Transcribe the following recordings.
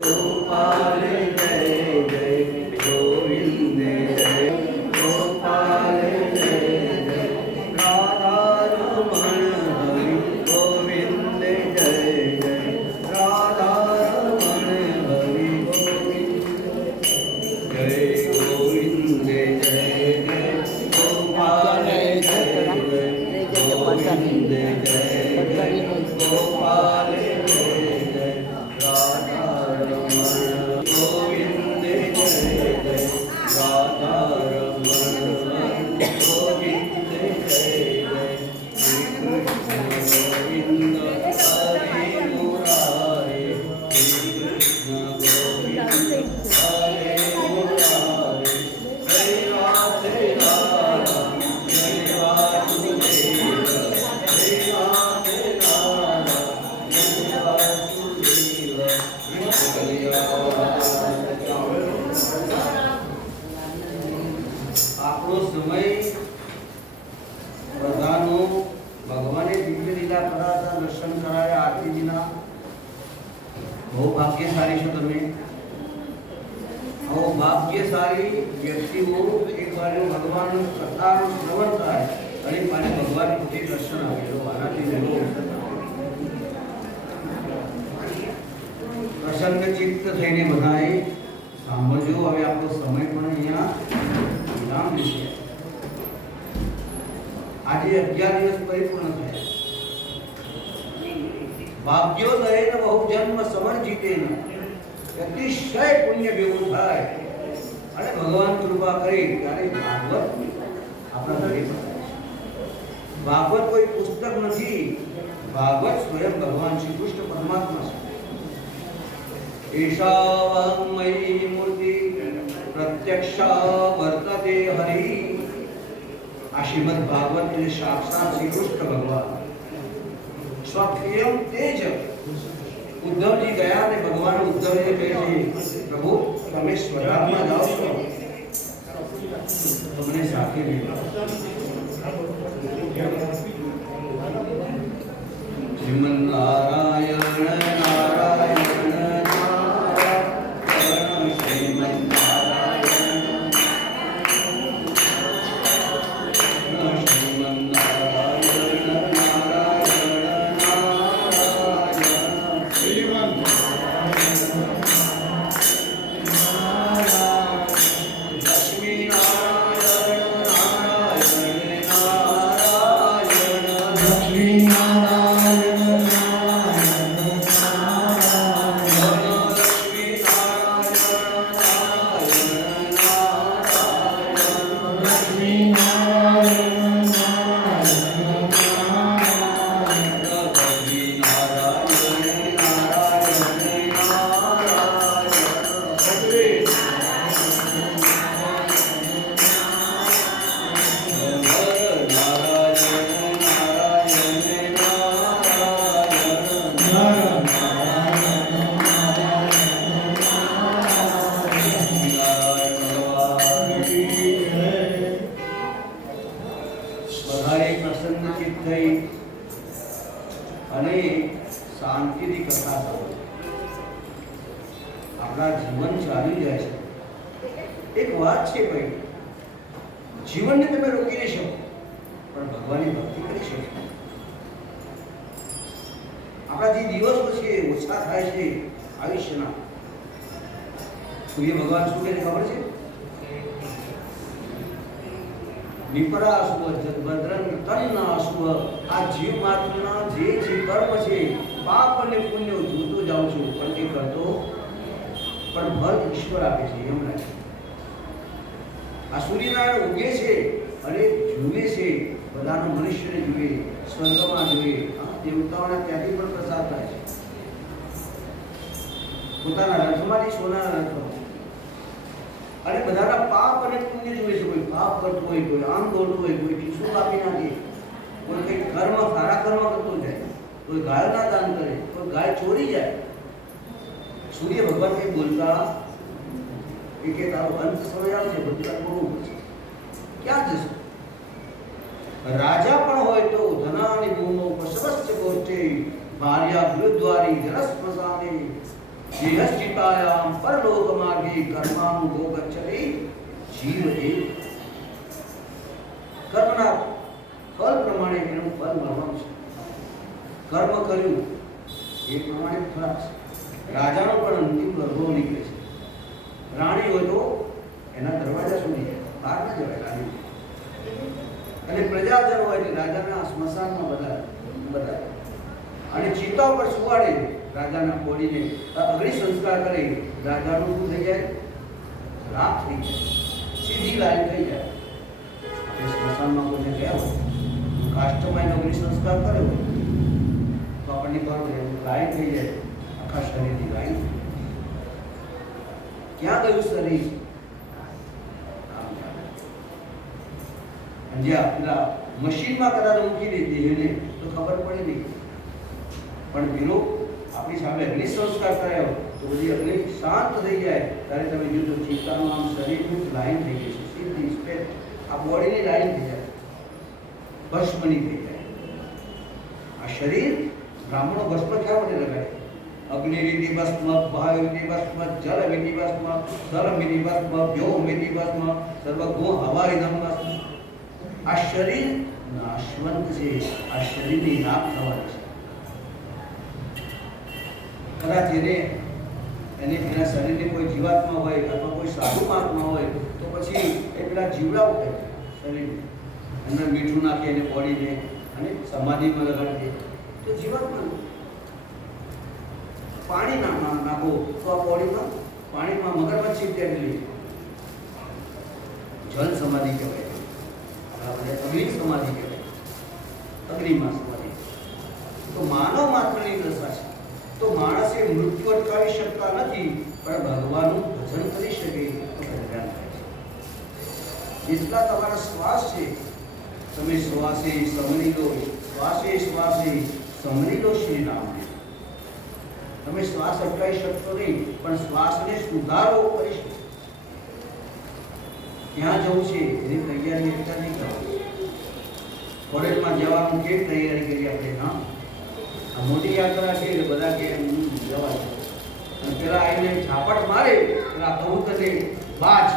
गोपाल जय जय गोविंद जय गोपाल जय जय राधा रमण हरि गोविंद जय जय राधा रमण हरि गोविंद जय गोविंद जय जय गोपाल जय जय गोविंद जय जय गोपाल जय जय राधा गोविंद जय जय राधा रमण गोविंद जय जय श्री कृष्ण गोविंद हरे मुरारे श्री कृष्ण गोविंद हरे मुरारे जय राधे राधा जय वासुदेव जय राधे राधा जय वासुदेव આપણો સમય બધાનો ભગવાને દિવ્ય લીલા કરાતા દર્શન કરાયા આરતીજીના બહુ ભાગ્યશાળી છો તમે આવો ભાગ્યશાળી વ્યક્તિઓ એકવાર ભગવાનનું કથાનું શ્રવણ થાય અને મારે ભગવાન પોતે દર્શન આપેલો આનાથી બહુ પ્રસન્ન ચિત્ત થઈને બધાએ સાંભળજો. હવે આપણો સમય પણ અહીંયા વિરામ લેશે. આજે 11 દિવસ પરિપૂર્ણ થયા. ભાગ્યોદયેન બહુ જન્મ સમર્જિતેન અતિશય પુણ્ય ભેગું થાય અને ભગવાન કૃપા કરે ત્યારે ભાગવત આપણા ઘરે પધારે છે. ભાગવત કોઈ પુસ્તક નથી, ભાગવત સ્વયં ભગવાન શ્રી કૃષ્ણ પરમાત્મા છે. ईशावाङ्मयी मूर्ति प्रत्यक्षा वर्तते हरि. आ श्रीमद् भागवत के साक्षात श्री कृष्ण भगवान स्वयं तेज. उद्धव जी गया ने भगवान उद्धव जी कहे प्रभु તમે સ્વર્ગમાં જાઓ છો તો મને સાથે લેજો. શ્રીમન નારાયણ નારાયણ અને શાંતિથી કથા સાંભળો. આપણા જીવન ચાલી જાય છે. એક વાત છે ભાઈ, જીવનને તમે રોકી નહીં શકો પણ ભગવાનની ભક્તિ કરી શકો. આપણા જે દિવસો છે ઓછા થાય છે આયુષ્યના, સૂર્ય ભગવાન શું કહે છે ખબર છે? વિપરાશુભ જગભદ્રન તન્નાશુભ. આ જીવ માત્રના જે કર્મ છે પાપ અને પુણ્ય જોતો જાઉં છું પણ એ કરતો પણ ફળ ઈશ્વર આપે છે એમ લાગે. આ સૂર્યનારાયણ ઉગે છે અને જુએ છે, બધાનો મનુષ્યને જુએ, સ્વર્ગમાં જુએ, દેવતાઓના ત્યાંથી પણ પ્રસાદ થાય છે. પોતાના રથમાંથી સોનાના રથમાં અને બધાના પાપ અને પુણ્ય જોઈ છે. કોઈ પાપ કરતું હોય, કોઈ આમ દોડતું હોય, કોઈ ટીસું કાપી નાખે, કોઈ કંઈક કર્મ સારા કર્મ કરતો જાય, કોઈ ગાયના દાન કરે, કોઈ ગાય ચોરી જાય. સૂર્ય ભગવાન કંઈ બોલતા કે તારો અંત સમય આવશે, બધું કરવું પડશે. ક્યાં જશે? રાજા પણ હોય તો ધનાની ભૂમો પશવસ્ચ ગોષ્ઠે ભાર્યા ગૃહદ્વારી જરસ્મસાને જીહશ્ચિતાયામ પરલોક માર્ગે કર્માનુભો ગચ્છતે જીવ એક કર્મના ફળ પ્રમાણે એનું ફળ મળવાનું છે. કર્મ કર્યું એ પ્રમાણે ફળ છે. રાજાનો પણ અંતિમ વૈભવ નીકળે છે. રાણી હોય તો એના દરવાજા સુધી જાય, બહાર ના જવાય રાણી. અને પ્રજાજન હોય એટલે રાજાના સ્મશાનમાં બધા અને ચિતા ઉપર સુવાડે રાજાના બોડીને અગ્નિ સંસ્કાર કરે, રાજાનું શું થઈ જાય? રાખ થઈ જાય, સીધી લાઈન થઈ જાય. આપણે સ્મશાનમાં કોઈને ગયા હોય કાષ્ટમાં અગ્નિ સંસ્કાર કર્યો તો આપણને ખબર લાઈન થઈ જાય, આખા શરીરની લાઈન. ક્યાં ગયું શરીર? જ્યાં પેલા મશીનમાં કદાચ મૂકી દે દેહને તો ખબર પડે નહીં, પણ પેલો આપણી સામે અગ્નિ સંસ્કાર કરાયો તો બધી અગ્નિ શાંત થઈ જાય. ત્યારે તમે જોજો ચિત્તાનું આમ શરીરનું લાઈન થઈ ગઈ છે, સીધી સ્ટ્રેટ આ બોડીની લાઈન થઈ જાય, ભસ્મની થઈ જાય. આ શરીર બ્રાહ્મણો ભસ્મ ક્યાં માટે લગાડે? અગ્નિ ભસ્મ, વાયુ ભસ્મ, જલ ભસ્મ, સ્થળ ભસ્મ, વ્યોમ ભસ્મ, સર્વગો હવાઈ ભસ્મ. આ શરીર નાશવંત છે, આ શરીરની નાશ થવાની છે. કદાચ એના શરીરની કોઈ જીવાત્મા હોય અથવા કોઈ સાધુ મહાત્મા હોય તો પછી એ પેલા જીવડા ઉઠે શરીર અંદર મીઠું નાખે એને બોડીને અને સમાધિમાં લગાડી દે તો જીવાત્મા. પાણી નાખો તો આ બોડીમાં પાણીમાં મગરમચ્છી તેડલી જલ સમાધિ કહેવાય, આપણે અગ્નિ સમાધિ કહેવાય, અગ્નિમાં સમાધિ. તો માનવ માત્રની દશા છે. તો માણસે મૃત્યુ અટકાવી શકતા નથી, પણ ભગવાનનું ભજન કરી શકે તો કલ્યાણ થાય છે. જેટલા તમારા શ્વાસ છે તમે શ્વાસે સમરી લો, શ્વાસે શ્વાસે સમરી લો શ્રી રામને. તમે શ્વાસ અટકાવી શકશો નહીં, પણ શ્વાસને સુધારો કરી શકો. ક્યાં જવું છે એની તૈયારી એટલા નહીં કરો. કોલેજમાં જવાનું કેમ તૈયારી કરી આપણે? હા, આ મોટી યાત્રા છે એટલે બધા કે જવાય, અને પેલા આવીને ઝાપટ મારે પેલા કબૂતરને બાજ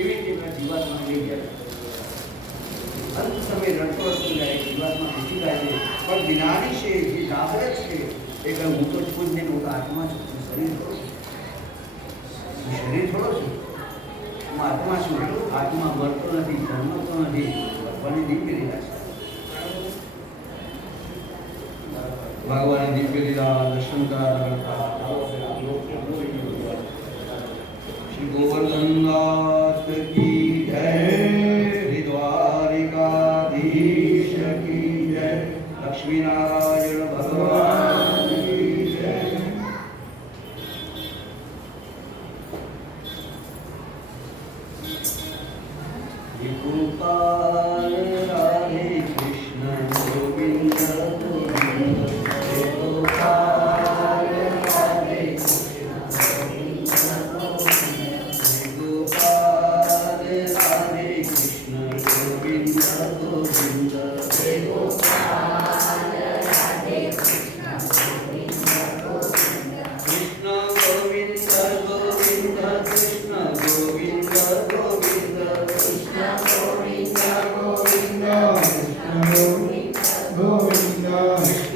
એવી રીતે જીવાતમાં લઈ જાય. અંત સમય રડતો રડતો જાય, જીવાતમાં ઘૂસી જાય છે. પણ જ્ઞાની છે, જે જાગૃત છે, એ કહે હું તો છું જ નહીં, હું તો આત્મા છું, શરીર થોડો છું, શરીર થોડો છું, હું આત્મા છું. આત્મા મરતો નથી, જન્મતો નથી, ભગવાનની દિવ્ય લીલા છે. ભગવાનની દિવ્ય લીલા દર્શન કરાતા શ્રી ગોવર્ધનનાથ કી જય, શ્રી દ્વારિકાધીશ કી જય, લક્ષ્મી નારાયણ ભગવાન કી જય. ગોપાલ રાધે કૃષ્ણ ગોવિંદ ગોવિંદ, ગોપાલ રાધે કૃષ્ણ ગોવિંદ ગોવિંદ, ગોપાલ રાધે કૃષ્ણ ગોવિંદ ગોવિંદ, ગોપાલ રાધે કૃષ્ણ ગોવિંદ ગોવિંદ, કૃષ્ણ ગોવિંદ ગોવિંદ, કૃષ્ણ ગોવિંદ ગોવિંદ, કૃષ્ણ ગોવિંદ ગોવિંદ, કૃષ્ણ ગોવિંદ ગોવિંદ, કૃષ્ણ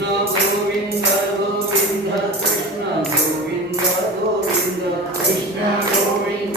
ગોવિંદ ગોવિંદ, કૃષ્ણ ગોવિંદ ગોવિંદ, કૃષ્ણ ગોવિંદ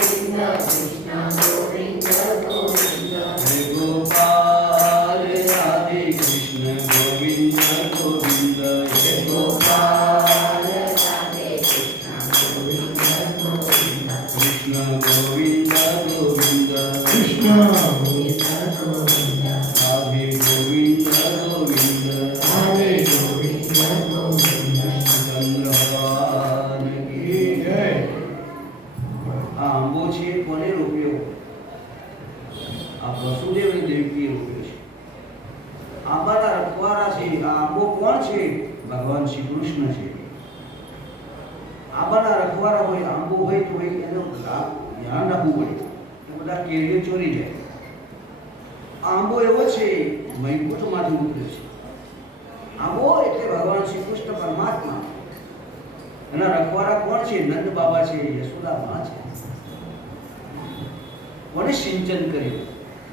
ગોવિંદ, કૃષ્ણ ગોવિંદ ગોવિંદ, હરે ગોપાલ રાધે કૃષ્ણ ગોવિંદ ગોવિંદ, હરે ગોપાલ રાધે કૃષ્ણ ગોવિંદ ગોવિંદ, કૃષ્ણ ગોવિંદ ગોવિંદ, કૃષ્ણ ગોવિંદ ગોવિંદ, રાધે ગોવિંદ ગોવિંદ, રાધે ગોવિંદ ગોવિંદ, ચંદ્ર ભગવાન કી જય. આ આંબો છે કોને રોપ્યો? આ વસુદેવ અને દેવકીએ રોપ્યો છે. આંબાના રખવારા છે. આ આંબો કોણ છે? ભગવાન શ્રી કૃષ્ણ છે. આંબાના રખવારા હોય, આંબો હોય તો ભાઈ એનો ધ્યાન રાખવું પડે કે બધા કેરીઓ ચોરી જાય. આંબો એવો છે વૈકુંઠમાંથી ઉતર્યો છે. આંબો એટલે ભગવાન શ્રી કૃષ્ણ પરમાત્મા. એના રખવાડા કોણ છે? નંદ બાબા છે, યશોદા માં છે. કોને સિંચન કર્યું?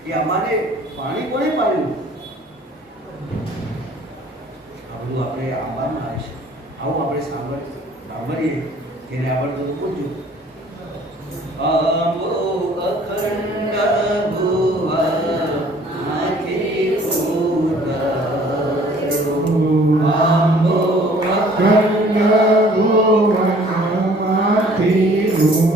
એ અમારે પાણી કોને પાડ્યું? આ બધું આપણે આવવાનું આવે છે. આવું આપણે સાંભળીએ. જેને આવડતું પૂછજો. આંબો અખંડ ભુવ આખી ઉતર્યો. આંબો અખંડ ભુવ આખી ઉતર્યો.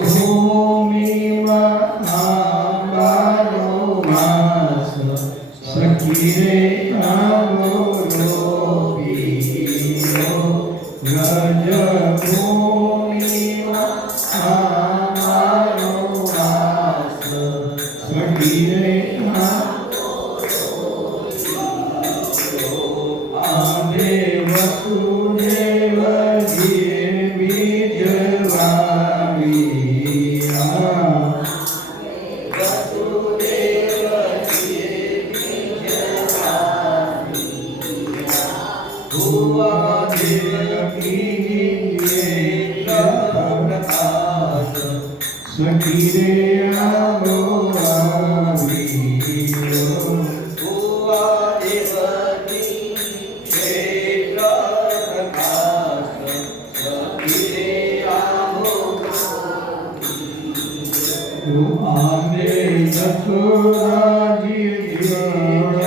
ભૂમિમાં આંબાનો વાસ સખી રે આંબો રોપીયો. રજભૂમિમાં આંબાનો વાસ સખી રે આંબે વસુદેવજીએ બીજ વાવ્યા. સખી રે આંબો વાવ્યો. આંબે યશોદાજી જળ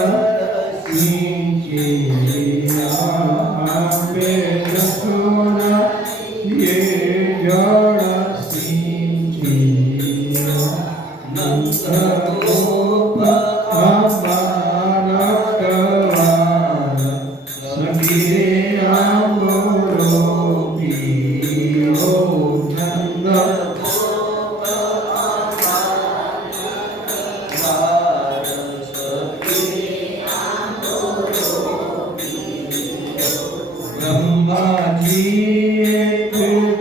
સિંચ્યા. આંબે યશોદાજીએ જળ સિંચ્યા. નંદ ગોપ આંબા રખવાલા સખી રે આંબો રોપીયો. નંદ બ્રહ્માજીએ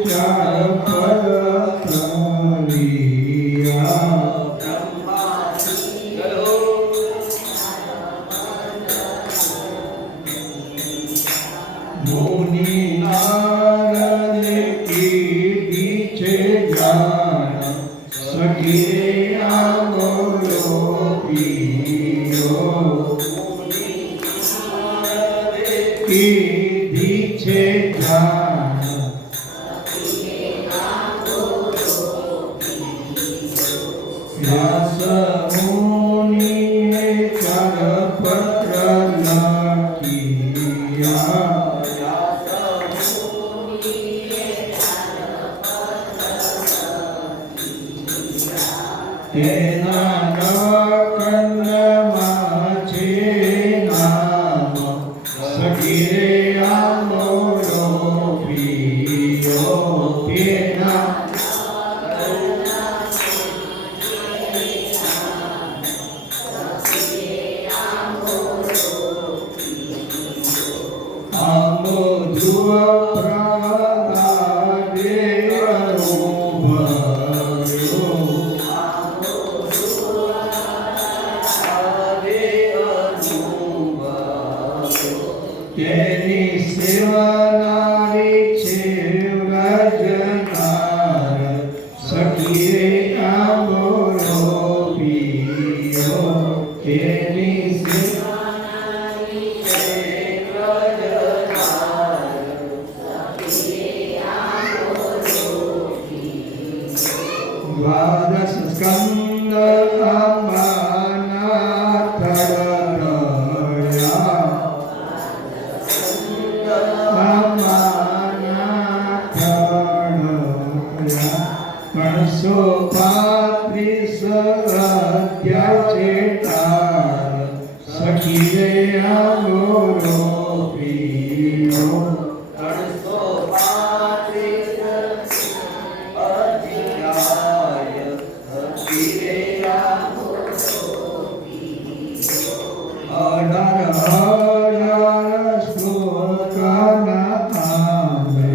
ચાર પદ કર્યા. મુનિ નારદે કીધી છે જાણ સખી રે આંબો રોપીયો. કીધી છે જાણ વ્યાસ મુનિએ ચાર પત્ર લખ્યા. તેના નવકંડમાં છે નામ સખી રે આંબો રોપીયો. તેના આંબો ધ્રુવ પ્રહલાદે અનુભવ્યો. તેની સેવનારી છે વ્રજનાર સખી રે આંબો રોપીયો. તેની સેવનારી છે વ્રજનાર સખી રે આંબો રોપીયો. દ્વાદશ સ્કંદ આંબાના થડ રહ્યા. ત્રણસો પાંત્રીસ અધ્યાય છે તાર સખી રે આંબો રોપીયો. 335 અધ્યાય સખી રે આંબો રોપીયો. 18,000 શ્લોકના આંબે.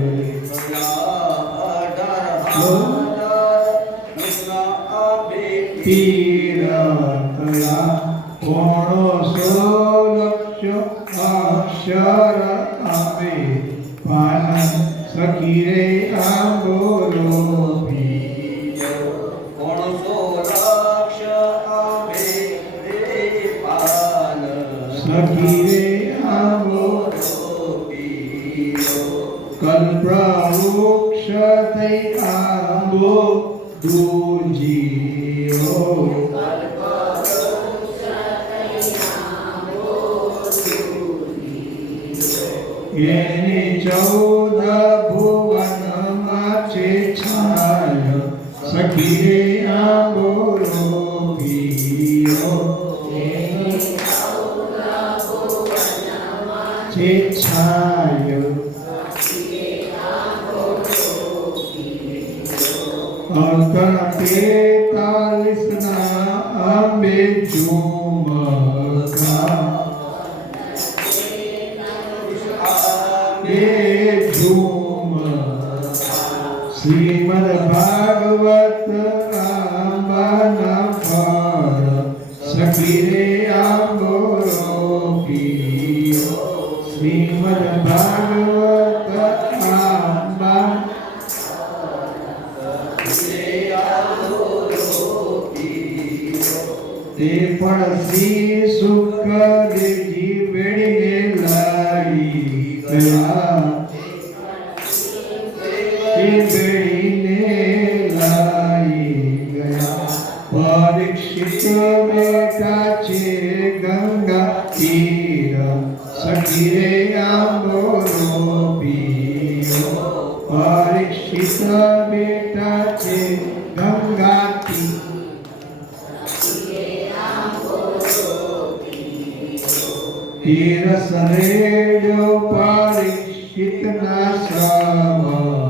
તીરથલા 300 લક્ષ અક્ષર પાન સખી રે આંબોરો પીજો કોણ સો લક્ષ આંબે રે પાન સખી રે આંબોરો કલ્પવૃક્ષ થઈ આંબો દૂજીઓ એની 14 ભુવનમાં છે છાય સખી રે આંબોરો પીઓ છે છાય અકળે 43 આંબે ઝુમખા શ્રીમદ ભાગવત આંબાના ફળ સખી રે આંબોરો પીઓ શ્રીમદ ભાગવત આંબા તે પણ શ્રી સુખદેવજી વેળીને લાવી ગયા પરીક્ષિત બેઠા છે ગંગા તીર સખી રે આંબોરો પીઓ પરીક્ષિત બેઠા છે ગંગા તીર સરેજો પરીક્ષિતના શ્રવણમાં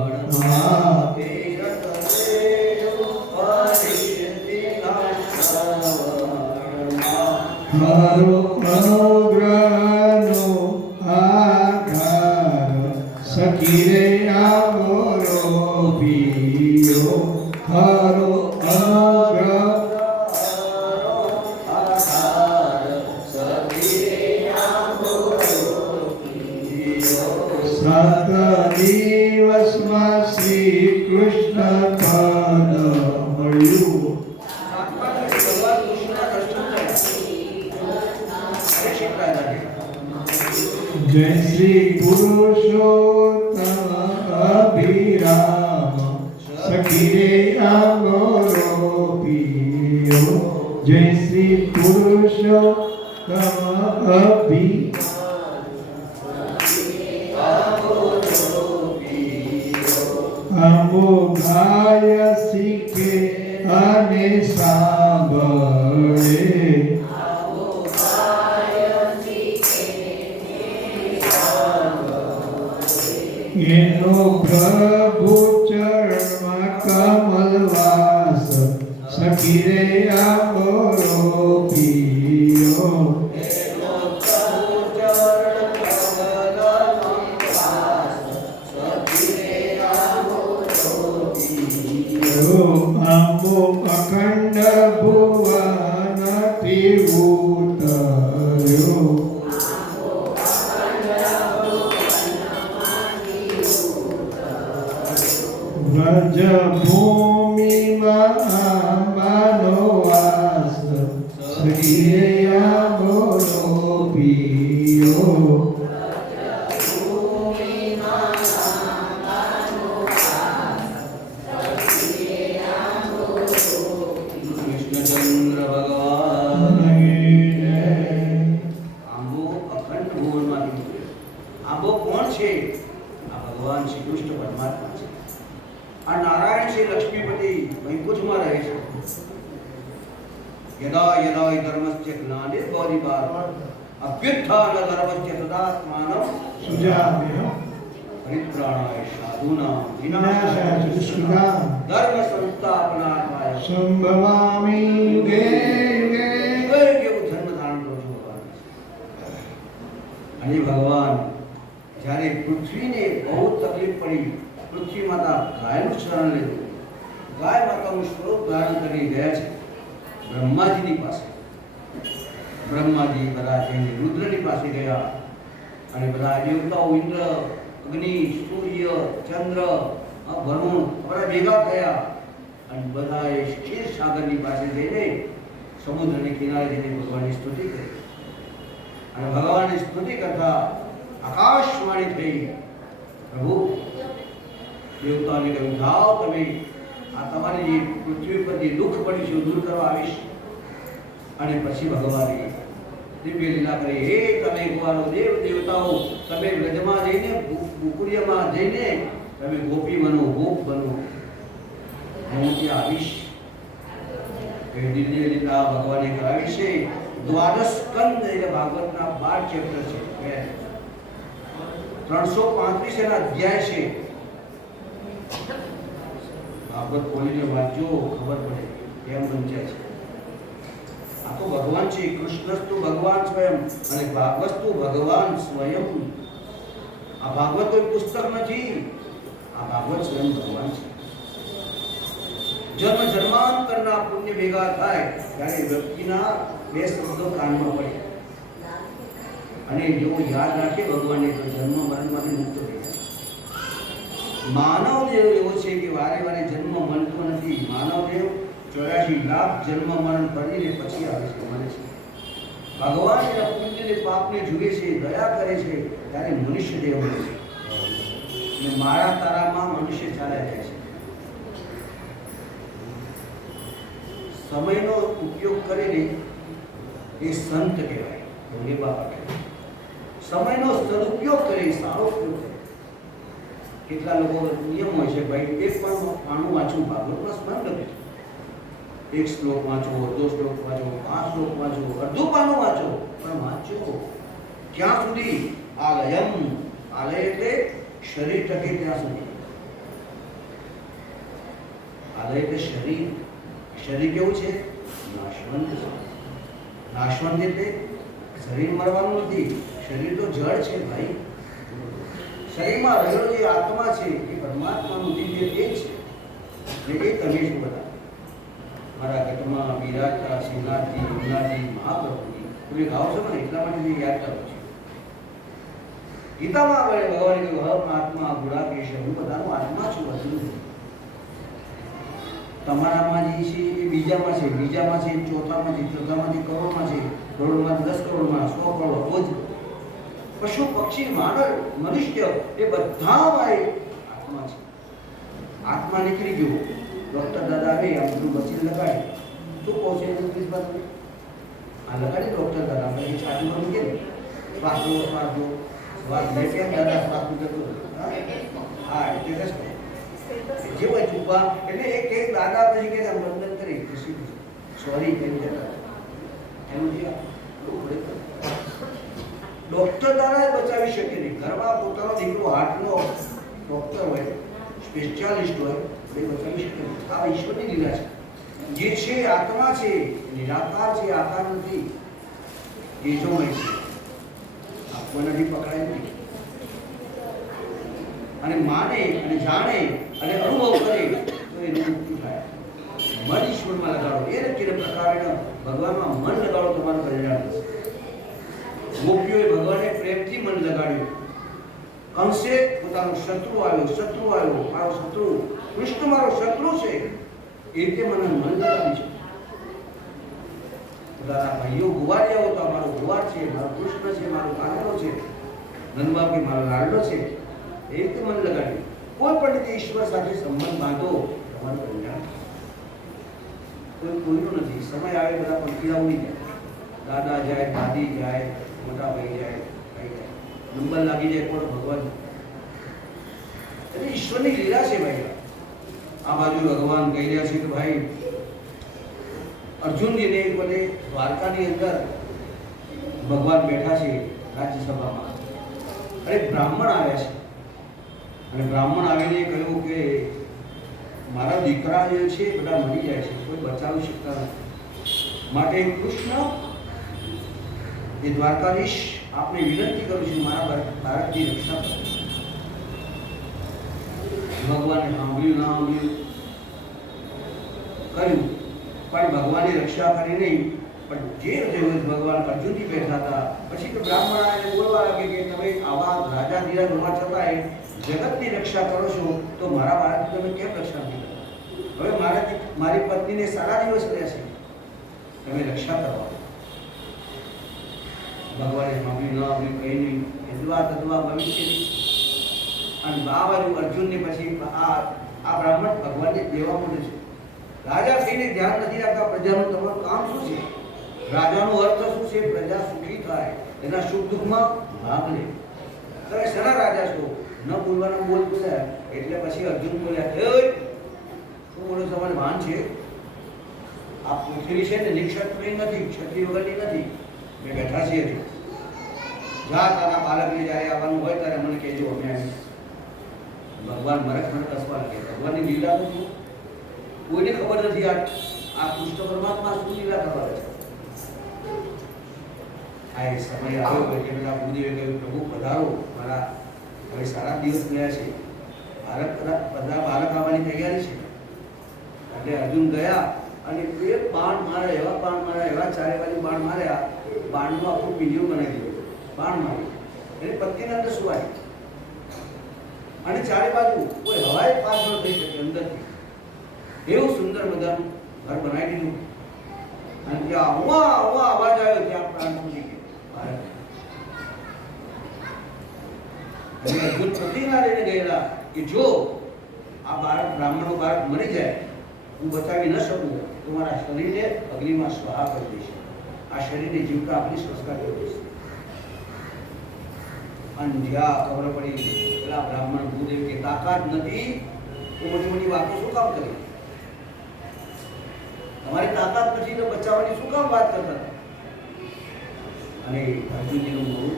મારો અનુગ્રહનો આધાર સખી રે આંબોરો પીઓ હરો અનુગ્રહ સાત દિવસમાં શ્રી કૃષ્ણ પદ મળ્યું જય શ્રી પુરુષોત્તમ અભિરામ સખી રે આંબોરો પીઓ જય શ્રી પુરુષોત્તમ આંબો ગાય શીખે અને સાંભળે એનો પ્રભુ ચરણમાં કમલવાસ સખી રે આંબોરો પીઓ આંબો અખંડ ભુવનથી ઉતર્યો વ્રજ ભૂમિમાં આંબાનો વાસ સખી રે આંબોરો પીઓ કૃષ્ણચંદ્ર ભગવાન આંબો અખંડ ભુવનમાંથી આંબો કોણ છે? આ ભગવાન શ્રી કૃષ્ણ પરમાત્મા છે. આ નારાયણ શ્રી લક્ષ્મીપતિ વૈકુંઠમાં રહે છે. યદા યદા ધર્મસ્ય ગ્લાનિર્ભવતિ ભારત અભ્યુત્થાન ધર્મસ્ય તદાત્માનં સુજામ્ય પરિત્રાણાય સાધૂનાં વિનાશાય ચ દુષ્કૃતાં ધર્મ સંસ્થાપનાર્થાય સંભવામિ યુગે યુગે કેવું ધર્મ ધારણ કરું છું ભગવાન. અને ભગવાન જ્યારે પૃથ્વીને બહુ તકલીફ પડી, પૃથ્વી માતા ગાયનું શરણ લીધું, ગાય માતાનું સ્વરૂપ ધારણ કરી ગયા છે બ્રહ્માજીની પાસે. બ્રહ્માજી બધા જઈને રુદ્રની પાસે ગયા અને બધા દેવતાઓ ઇન્દ્ર અગ્નિ, સૂર્ય, ચંદ્ર, વરુણ બધા ભેગા થયા અને બધાએ ક્ષીર સાગરની પાસે જઈને સમુદ્રની કિનારે જઈને ભગવાનની સ્તુતિ કરી. અને ભગવાનની સ્તુતિ કરતા આકાશવાણી થઈ, પ્રભુ દેવતાને કહ્યું, જાઓ તમે આ તમારી જે પૃથ્વી પર જે દુઃખ પડ્યું છે દૂર કરવા આવીશ. અને પછી ભગવાને દિવ્ય લીલા કરી, હે તમે કુંવારો દેવ દેવતાઓ, તમે વ્રજમાં જઈને ગોકુળિયામાં જઈને તમે ગોપી બનો, ગોપ બનો, હું ત્યાં આવીશ. એ દિવ્ય લીલા ભગવાને કરાવી છે. દ્વાદશ સ્કંદ એટલે ભાગવતના 12 ચેપ્ટર છે, 335 એના અધ્યાય છે. ભાગવત ખોલીને વાંચજો, ખબર પડે કેમ વંચાય છે. આ તો ભગવાન છે, કૃષ્ણસ્તુ ભગવાન સ્વયં અને ભાગવસ્તુ ભગવાન સ્વયં. આ ભાગવત કોઈ પુસ્તક નથી, આ ભાગવત સ્વયં ભગવાન છે. જન્મ જન્માંતરના પુણ્ય ભેગા થાય ત્યારે વ્યક્તિના 2 શબ્દો કાનમાં પડે અને જો યાદ રાખે ભગવાનને તો જન્મ મરણમાંથી મુક્ત થઈ જાય. માનવ દેવ એવો છે કે વારે વારે જન્મ મળતો નથી. માનવ દેવ 84 લાખ જન્મ મરણ કરીને પછી આવે છે, મળે છે. ભગવાન એના પુણ્યને પાપને જુએ છે, દયા કરે છે, ત્યારે મનુષ્ય દેવ મળે છે. અને મારા તારામાં મનુષ્ય ચાલ્યા જાય છે. સમયનો ઉપયોગ કરીને એ સંત કહેવાય, ભોલે બાબા કહેવાય. સમયનો સદુપયોગ કરે, સારો ઉપયોગ કરે. કેટલા લોકો નિયમ હોય છે, ભાઈ એક પણ પાણું વાંચવું, ભાગવતમાં સ્મરણ લખે છે, 1 શ્લોક વાંચો, 2 શ્લોક વાંચો, 5 શ્લોક વાંચો, અડધું પાનું વાંચો, પણ વાંચો ક્યાં સુધી? આલયમ, આલય એટલે શરીર ટકે ત્યાં સુધી. આલય એટલે શરીર. શરીર કેવું છે? નાશવંત છે. નાશવંત એટલે શરીર મરવાનું નથી, શરીર તો જળ છે ભાઈ. શરીરમાં રહેલો જે આત્મા છે એ પરમાત્માનું દિવ્ય તેજ છે. એટલે એ તમે શું બધા મારા ઘટમાં વિરાજતા શ્રીનાથજી, રઘુનાથજી, મહાપ્રભુજી તમે ગાઓ છો ને એટલા માટે મેં યાદ કરું છું. ગીતામાં આવે ભગવાને કહ્યું, હમ આત્મા ગુણાકેશ, હું બધાનો આત્મા છું, અર્જુન. તમારામાં જે છે એ બીજામાં છે, બીજામાં છે, ચોથામાં છે, ચોથામાંથી કરોડમાં છે, કરોડમાં 10 કરોડમાં, 100 કરોડ, રોજ પશુ પક્ષી માનવ મનુષ્ય એ બધામાં એ આત્મા છે. આત્મા નીકળી ગયો. ડોક્ટર દાદા આવે આ બધું મશીન લગાડે, શું કહો છો એનું પ્લીઝ બાદ આ લગાડી ડોક્ટર દાદા આપણે છાતીમાં મૂકે ને શ્વાસ લો, શ્વાસ લો, શ્વાસ લે કેમ દાદા શ્વાસ મૂકે? હા એટલે રસ્તો જે હોય ચૂપા એટલે એક દાદા પછી કે વંદન કરી ખુશી સોરી કેમ જતા એનું જે ડોક્ટર દ્વારા બચાવી શકે નહીં. ઘરમાં પોતાનો દીકરો હાર્ટનો ડોક્ટર હોય, સ્પેશિયાલિસ્ટ હોય, એ બચાવી શકે નહીં. આ ઈશ્વરની લીલા છે. જે છે આત્મા છે, નિરાકાર છે, આકાર નથી, તેજોમય છે, કોઈનાથી પકડાય નથી. અને માને અને જાણે અને અનુભવ કરે તો એનું મુક્તિ થાય. મન ઈશ્વરમાં લગાડો, એ નક્કી પ્રકારે ભગવાનમાં મન લગાડો, તમારું કલ્યાણ થશે. ગોપીઓએ ભગવાનને પ્રેમથી મન લગાડ્યું. કંસે પોતાનો શત્રુ આવ્યો, મારો શત્રુ કૃષ્ણ મારો શત્રુ છે, એ રીતે મને મન લગાડી છે. પોતાના ભાઈઓ ગુવાડિયાઓ તો મારો ગુવાર છે, મારો કૃષ્ણ છે, મારો કાનડો છે, નંદબાપી મારો લાડલો છે, એ રીતે મન લગાડ્યું. કોઈ પણ રીતે ઈશ્વર સાથે સંબંધ બાંધો, તમારું કલ્યાણ. કોઈ કોઈનું નથી. સમય આવે બધા પંખીડા ઉડી જાય, દાદા જાય, દાદી જાય, મોટા ભાઈ જાય, ભાઈ જાય, નંબર લાગી જાય, પણ ભગવાન એટલે ઈશ્વરની લીલા છે ભાઈ. આ બાજુ ભગવાન કહી રહ્યા છે કે ભાઈ અર્જુનજીને એક વખતે દ્વારકાની અંદર ભગવાન બેઠા છે રાજ્યસભામાં, અને બ્રાહ્મણ આવ્યા છે. અને બ્રાહ્મણ આવીને કહ્યું કે મારા દીકરા જે છે બધા મરી જાય છે, કોઈ બચાવી શકતા નથી, માટે કૃષ્ણ એ દ્વારકાધીશ આપને વિનંતી કરું છું, મારા ભારતની રક્ષા કરો. ભગવાને સાંભળ્યું ના સાંભળ્યું કર્યું, પણ ભગવાને રક્ષા કરી નહીં. પણ જે જોયું ભગવાન અર્જુનજી બેઠા હતા. પછી તો બ્રાહ્મણ એને બોલવા લાગે કે તમે આવા રાજા ધીરાજ હોવા છતાંય જગતની રક્ષા કરો છો, તો મારા બાળકની તમે કેમ રક્ષા નથી કરતા? હવે મારી પત્નીને સારા દિવસ રહેશે, તમે રક્ષા કરવા. ભગવાને સાંભળ્યું ન સાંભળ્યું કંઈ નહીં, હિન્દવા તત્વા ભવિષ્યની. અને આ બાજુ અર્જુનને પછી આ બ્રાહ્મણ ભગવાનને દેવા મળે છે. રાજા થઈને ધ્યાન નથી રાખતા પ્રજાનું તમારું કામ શું છે, રાજાનો અર્થ શું છે? પ્રજા સુખી થાય, એના સુખ દુઃખમાં ભાગ લે. તમે શેના રાજા છો? ન બોલવાના બોલ બોલ્યા. એટલે પછી અર્જુન બોલ્યા, હે શું બોલો, તમારે ભાન છે? આ પૃથ્વી છે ને નિક્ષત્રિય નથી, ક્ષત્રિય વગરની નથી. મેં બેઠા છીએ હજુ. જા તારા બાળકને જ્યારે આવવાનું હોય ત્યારે મને કહેજો, અમે આવી. ભગવાન મરક મને કસવા લાગે. ભગવાનની લીલા નથી, કોઈને ખબર નથી આ કૃષ્ણ પરમાત્મા શું લીલા કરવા છે. આ એ સમય આવ્યો કે બધા ગુરુદેવે કહ્યું, પ્રભુ પધારો, મારા હવે સારા દિવસ ગયા છે, બધા બાળક આવવાની તૈયારી છે. એટલે અર્જુન ગયા અને એક બાણ માર્યા, એવા બાણ માર્યા, એવા ચારે બાજુ બાણ માર્યા, બાણનું આખું પિંજરું બનાવી દીધું. બાણ માર્યું એટલે પત્નીને અંદર સુવાય અને ચારે બાજુ કોઈ હવાએ પાસ ન થઈ શકે અંદરથી. એવું સુંદર મજાનું ઘર બનાવી દીધું. અને ત્યાં અવાજ આવ્યો, ત્યાં પ્રાણ મૂકી ગયા. અને અદ્ભુત પ્રતિજ્ઞા લઈને ગયેલા કે જો આ બાળક બ્રાહ્મણનો બાળક મરી જાય, હું બચાવી ન શકું તો મારા શરીરને અગ્નિમાં સ્વાહા કરી દઈશ, આ શરીરને જીવતા આપણી સંસ્કાર કરી દઈશ. અને જ્યાં ખબર પડી પેલા બ્રાહ્મણ ભૂદેવ કે તાકાત નથી તો મોટી મોટી વાતો શું કામ કરી? તમારી તાકાત નથી તો બચાવવાની શું કામ વાત કરતા? અને અર્જુનજીનું મોઢું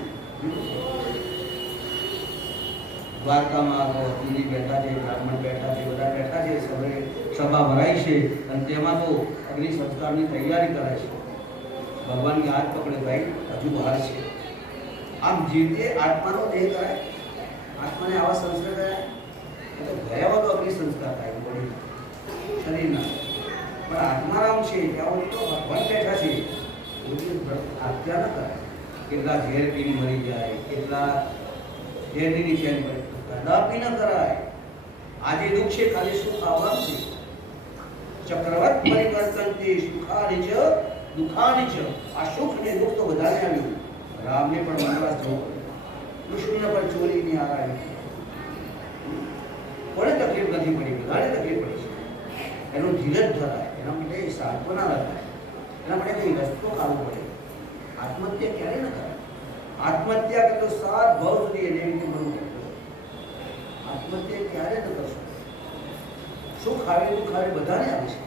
દ્વારકામાં તો અર્જુનજી બેઠા છે, બ્રાહ્મણ બેઠા છે, બધા બેઠા છે, સભા ભરાઈ છે અને તેમાં તો અગ્નિ સંસ્કારની તૈયારી કરે છે. ભગવાનની હાથ પકડે, ભાઈ હજુ બહાર છે. આમ જીવતે આત્માનો દેહ કરાય, આત્માને આવા સંસ્કાર કરાય તો ગયા તો અગ્નિ સંસ્કાર થાય બોડી શરીરના. પણ આત્મારામ છે ત્યાં તો ભગવાન બેઠા છે, હત્યા ન કરાય. કેટલા ઝેર પીને મરી જાય, કેટલા ઝેરની નીચે પડે, કદાપી ન કરાય. આજે દુઃખ છે, ખાલી સુખ આવવાનું છે. ચક્રવત પરિવર્તન તે સુખાની છે દુખાની છે. આ સુખ ને દુઃખ તો બધાને આવ્યું. રામને પણ વનવાસ જવું પડ્યું, કૃષ્ણને પણ ચોરીની આગ આવી. કોને તકલીફ નથી પડી? બધાને તકલીફ પડી છે. એનો ધીરજ ધરાય, એના માટે સાંત્વના લખાય, એના માટે કંઈ રસ્તો કાઢવો પડે. આત્મહત્યા ક્યારે ન કરાય? આત્મહત્યા કરતો 7 ભાવ સુધી એને એમ મળવું પડે. આત્મહત્યા ક્યારે ન કરશો? સુખ આવે દુઃખ આવે બધાને આવે છે.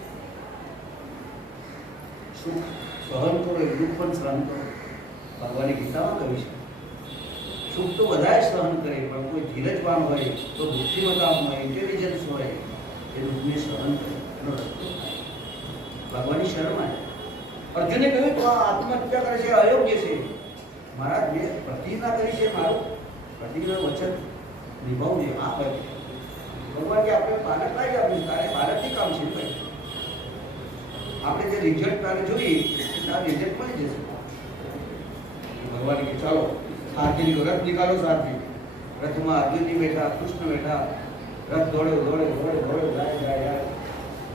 સુખ સહન કરો, દુઃખ પણ સહન કરો. ભગવાનની ગીતામાં કહ્યું છે સુખ તો બધાએ સહન કરે, પણ કોઈ ધીરજવાન હોય તો બુદ્ધિમત્તા હોય, ઇન્ટેલિજન્સ હોય, એ દુઃખને સહન કરે, એનો રસ્તો થાય. ભગવાનની શરણમાં અર્જુને કહ્યું તો આ આત્મહત્યા કરે છે, અયોગ્ય છે. મહારાજ મેં પ્રતિજ્ઞા કરી છે, મારું પ્રતિજ્ઞા વચન નિભાવવું છે. આ ભાઈ ભગવાન કે આપણે બાળક લાવી આપ્યું, તારે બાળકથી કામ છે ભાઈ. આપણે જે રિઝલ્ટ તારે જોઈએ આ રિઝલ્ટ મળી જશે. ભગવાન કે ચાલો સારથીની રથ નીકાળો. સારથી રથમાં અર્જુનજી બેઠા, કૃષ્ણ બેઠા, રથ દોડે જાય.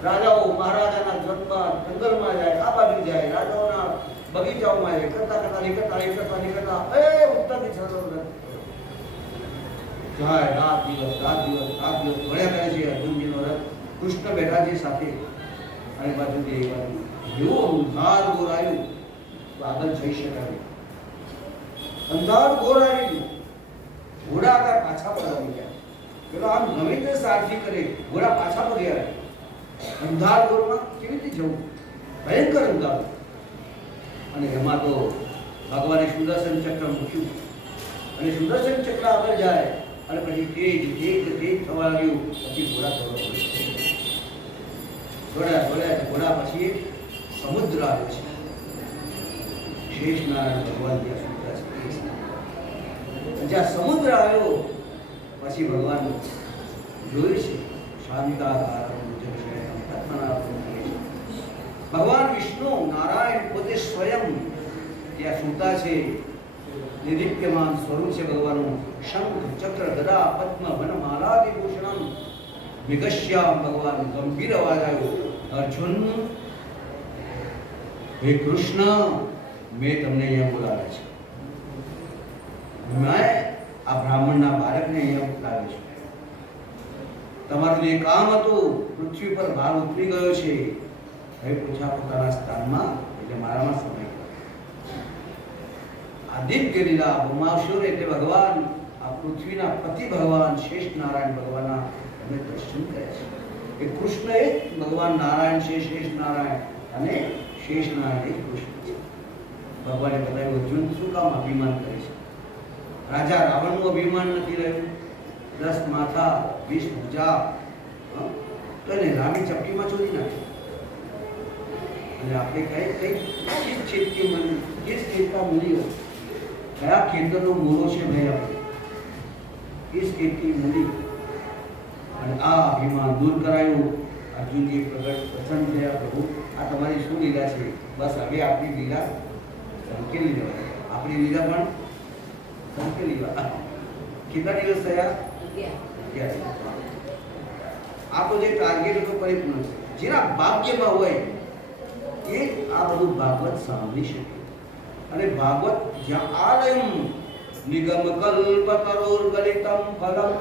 રાજાઓ મહારાજાના રથમાં જંગલમાં જાય, આ બાજુ જાય, રાજાઓના બગીચાઓમાં જાય, કરતા નીકળતા એ ઉત્તરની છેડો જાય. રાત દિવસ ભણ્યા કરે છે અર્જુનજીનો રથ. કૃષ્ણ બેઠા છે સાથે, અને બાજુ બે બાજુ એવું અંધાર ગોર આવ્યું તો આગળ જઈ શકાય. અંધાર ગોર આવી ઘોડા આગળ પાછા પડાવી ગયા. પેલો આમ ગમે તે સારથી કરે, ઘોડા પાછા પડ્યા. અંધાર ગોરમાં કેવી રીતે જવું? ભયંકર અંધાર. અને એમાં તો ભગવાને સુદર્શન ચક્ર મૂક્યું અને સુદર્શન ચક્ર આગળ જાય અને પછી તેજ થવા લાગ્યું. પછી ઘોડા દોડ્યા ઘોડા પછી સમુદ્ર આવ્યો છે. શેષ નારાયણ ભગવાન ત્યાં જ્યાં સમુદ્ર આવ્યો પછી ભગવાન જોયું છે શાંતાકારમ ભગવાન વિષ્ણુ નારાયણ પોતે સ્વયં ત્યાં સૂતા છે. નિદીપ્યમાન સ્વરૂપ છે ભગવાનનું. શંખ ચક્ર ગદા પદ્મ વનમાલાદિ ભૂષણમ વિગશ્યામ. ભગવાન ગંભીર અવાજ આવ્યો, અર્જુન, હે કૃષ્ણ, મેં તમને અહીંયા બોલાવ્યા છે. મેં આ બ્રાહ્મણના બાળકને અહીંયા બોલાવ્યો છે. તમારું જે કામ હતું, પૃથ્વી પર ભાર ઉતરી ગયો છે. હવે પૂછા પોતાના સ્થાનમાં, એટલે મારામાં સમય. આદિત્ય લીલા ભૌમાસુર એટલે ભગવાન, આ પૃથ્વીના પતિ ભગવાન શેષ નારાયણ ભગવાનના તમે દર્શન કર્યા છે. એ કૃષ્ણ એ ભગવાન નારાયણ છે, શેષ નારાયણ, અને શેષ નારાયણ એ કૃષ્ણ છે. ભગવાને બતાવ્યું, અર્જુન શું કામ અભિમાન કરે છે? રાજા રાવણનું અભિમાન નથી રહ્યું. 10 માથા 20 ભુજા, તો એને રામી ચપટીમાં ચોરી નાખી. અને આપણે કઈ કિસ ખેતકા મૂલ્યો, કયા ખેતરનો મૂળો છે ભાઈ આપણે, કિસ ખેતની મૂડી. અને આ અભિમાન દૂર કરાયું. અર્જુનજી પ્રગટ પ્રસન્ન થયા, પ્રભુ આ તમારી શું લીલા છે? બસ હવે આપણી લીલા સંકેલી દેવાય. આપણી લીલા પણ સંકેલી દેવા. કેટલા દિવસ થયા? 11. આ તો જે ટાર્ગેટ હતો પરિપૂર્ણ છે. જેના ભાગ્યમાં હોય એ આ બધું ભાગવત સાંભળી શકે. અને ભાગવત જ્યાં આલયમ નિગમ કલ્પ તરોર ગલિતમ ફલમ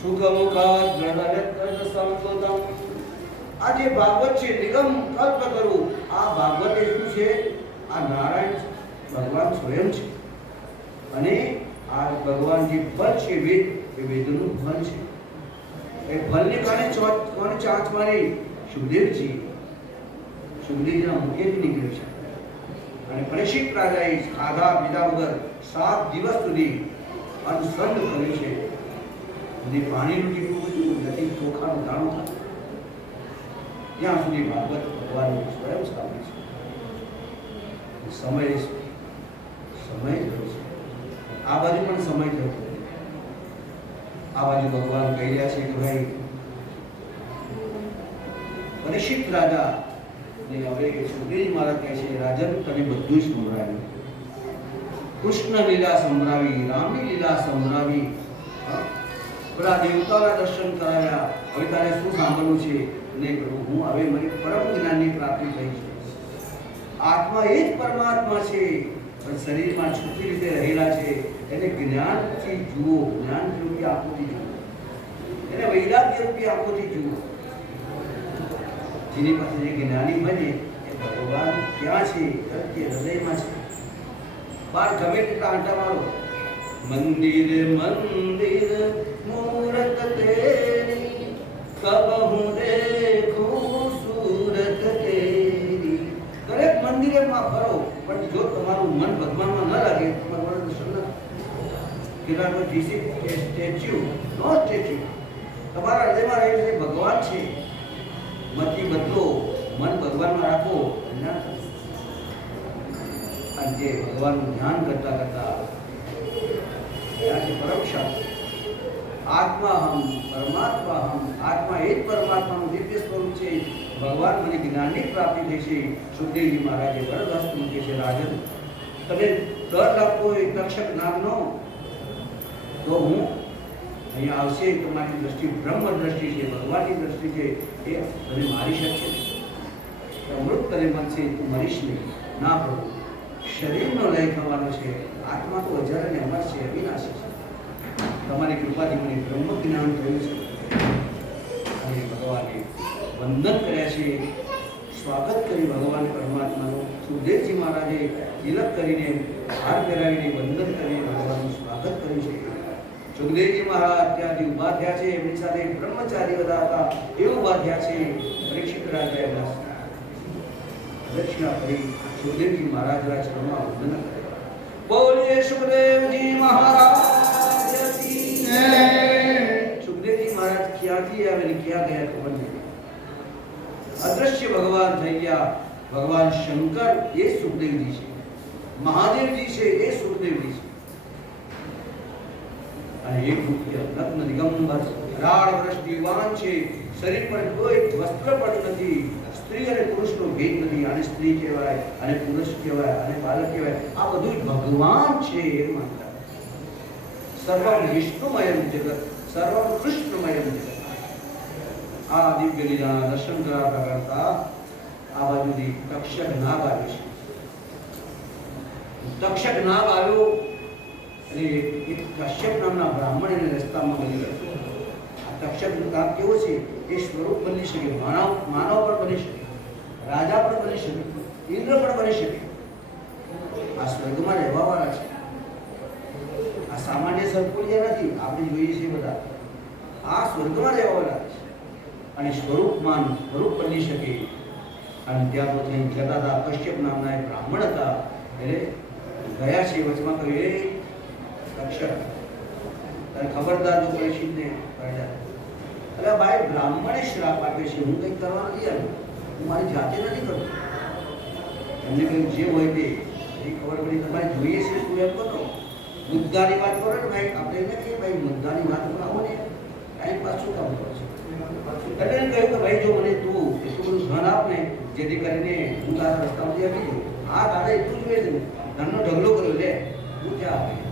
સુખમુખાદ ગણયત્ર સંતોતમ. આ જે ભાગવત છે, નિગમ કલ્પ તરુ, આ ભાગવત એ શું છે? આ નારાયણ ભગવાન સ્વયં છે. અને આ ભગવાન જે ફળ છે વેદ, એ વેદનું ફળ છે. એ ફળને કોને ચાંચ મારી? સુખદેવજી. સુખદેવજીના મુખેથી નીકળ્યું છે. અને પરીક્ષિત રાજાએ ખાધા પીધા વગર 7 દિવસ સુધી અનશન કર્યું છે. અને પાણીનું ટીપું નથી, ચોખાનું દાણું ખાધું. ત્યાં સુધી ભાગવત ભગવાનનું સ્વયં સાંભળે છે. સમય થયો છે. આ બાજુ પણ સમય થયો. આ બાજુ ભગવાન કહી રહ્યા છે કે ભાઈ પરીક્ષિત રાજા ને હવે સુખદેવજી મહારાજ કહે છે, રાજન તને બધું જ સંભળાવ્યું. કૃષ્ણ લીલા સંભળાવી, રામની લીલા સંભળાવી, બધા દેવતાઓના દર્શન કરાવ્યા. હવે તારે શું સાંભળવું છે? નહીં પ્રભુ, હું હવે મારી પરમ જ્ઞાનની પ્રાપ્તિ થઈ છે. આત્મા એ જ પરમાત્મા છે, પણ શરીરમાં છૂટી રીતે રહેલા છે. એને જ્ઞાનથી જુઓ, જ્ઞાન રૂપી આંખોથી જુઓ, એને વૈરાગ્ય રૂપી આંખોથી જુઓ. જેની પાસે જે જ્ઞાની બને એ ભગવાન ક્યાં છે? હૃદયમાં છે. બાર ગમે તેટલા આંટા મારો, મંદિર મંદિર મૂરત તેરી, કબહુ દેખું સૂરત તેરી. દરેક મંદિરમાં ફરો, પણ જો તમારું મન ભગવાનમાં ન લાગે તો ભગવાન દર્શન ન થાય. કેટલાનો જીસી સ્ટેચ્યુ, નો સ્ટેચ્યુ. તમારા હૃદયમાં રહે છે ભગવાન છે. મનથી બદલો, મન ભગવાનમાં રાખો. અને જે ભગવાનનું ધ્યાન કરતા કરતા પરમ શાંતિ. આત્મા હમ પરમાત્મા હમ. આત્મા એ જ પરમાત્માનું દિવ્ય સ્વરૂપ છે. ભગવાન મને જ્ઞાનની પ્રાપ્તિ થઈ છે. સુખદેવજી મહારાજે વરદહસ્ત મૂકે છે, રાજન તમે ડર લાગતો હોય તક્ષક નામનો, તો હું અહીંયા આવશે. તમારી દ્રષ્ટિ બ્રહ્મ દ્રષ્ટિ છે, ભગવાનની દ્રષ્ટિ છે. એ તને મારી શકશે નહીં. અમૃત તને મળશે, તું મરીશ નહીં. ના પ્રભુ, શરીરનો લય થવાનો છે. આત્મા તો અજર અને અમર છે, અવિનાશી છે. તમારી કૃપાથી મને બ્રહ્મ જ્ઞાન થયું છે. અને ભગવાને વંદન કર્યા છે, સ્વાગત કર્યું ભગવાન પરમાત્માનું. સુખદેવજી મહારાજે તિલક કરીને, હાર પહેરાવીને, વંદન કરીને ભગવાનનું સ્વાગત કર્યું છે. સુખદેવજી મહારાજ ત્યાંથી ઉભા થયા છે. એમની સાથે બ્રહ્મચારી બધા હતા, એ ઉભા થયા છે. પરીક્ષિત રાજા એમના દક્ષિણા કરી સુખદેવજી મહારાજના ચરણમાં વંદન કર્યા. બોલીએ સુખદેવજી મહારાજ. સુખદેવજી મહારાજ ક્યાંથી આવે ને ક્યાં ગયા ખબર નહીં. અદ્રશ્ય ભગવાન થઈ ગયા. ભગવાન શંકર એ સુખદેવજી છે, મહાદેવજી છે એ સુખદેવજી છે. અને એક મુખ્ય નગ્ન દિગંબર રાળ વૃષ્ટિવાન છે. શરીર પર કોઈ વસ્ત્ર પણ નથી, સ્ત્રી અને પુરુષનો ભેદ નથી. આને સ્ત્રી કહેવાય, અને પુરુષ કહેવાય, અને બાળક કહેવાય. આ બધું ભગવાન છે એ માનતા. સર્વમ વિષ્ણુમયમ જગત, સર્વમ કૃષ્ણમયમ જગત. આ દિવ્ય લીલાના દર્શન કરાવતા કરતા આ બાજુથી તક્ષક નાગ આવ્યો છે. તક્ષક નાગ આવ્યો અને એક કશ્યપ નામના બ્રાહ્મણ એને રસ્તામાં મળી ગયો. આ તક્ષક નાગ કેવો છે? એ સ્વરૂપ બની શકે, માનવ પણ બની શકે, રાજા પણ બની શકે, ઇન્દ્ર પણ બની શકે. આ સ્વર્ગમાં રહેવાવાળા છે. આ સામાન્ય સરપુલિયા નથી, આપણે જોઈએ છીએ બધા. આ સ્વર્ગમાં રહેવાવાળા છે અને સ્વરૂપ બની શકે. અને ત્યાં તો થઈ જતા હતા. કશ્યપ નામના એક બ્રાહ્મણ હતા, એટલે ગયા છે વચમાં કહ્યું, એ તક્ષક તારે ખબરદાર જો પરીક્ષિતને કહ્યા, એટલે ભાઈ બ્રાહ્મણે શ્રાપ આપે છે, હું કંઈક કરવા નથી આવ્યો, હું મારી જાતે નથી કરતો. એમને કહ્યું જે હોય તે ખબર પડી. તમારે જોઈએ છે શું એમ કરો, મુદ્દાની વાત કરો ને ભાઈ. આપણે એને કહીએ ભાઈ મુદ્દાની વાત આવો ને, ટાઈમ પાસ શું કામ કરો છો? એટલે એને કહ્યું કે ભાઈ જો મને તું એટલું બધું ધન આપ ને, જેથી કરીને હું તારા રસ્તામાંથી આપી દઉં. હા તારે એટલું જોઈએ છે ને, ધનનો ઢગલો કર્યો, લે હું ક્યાં આપી.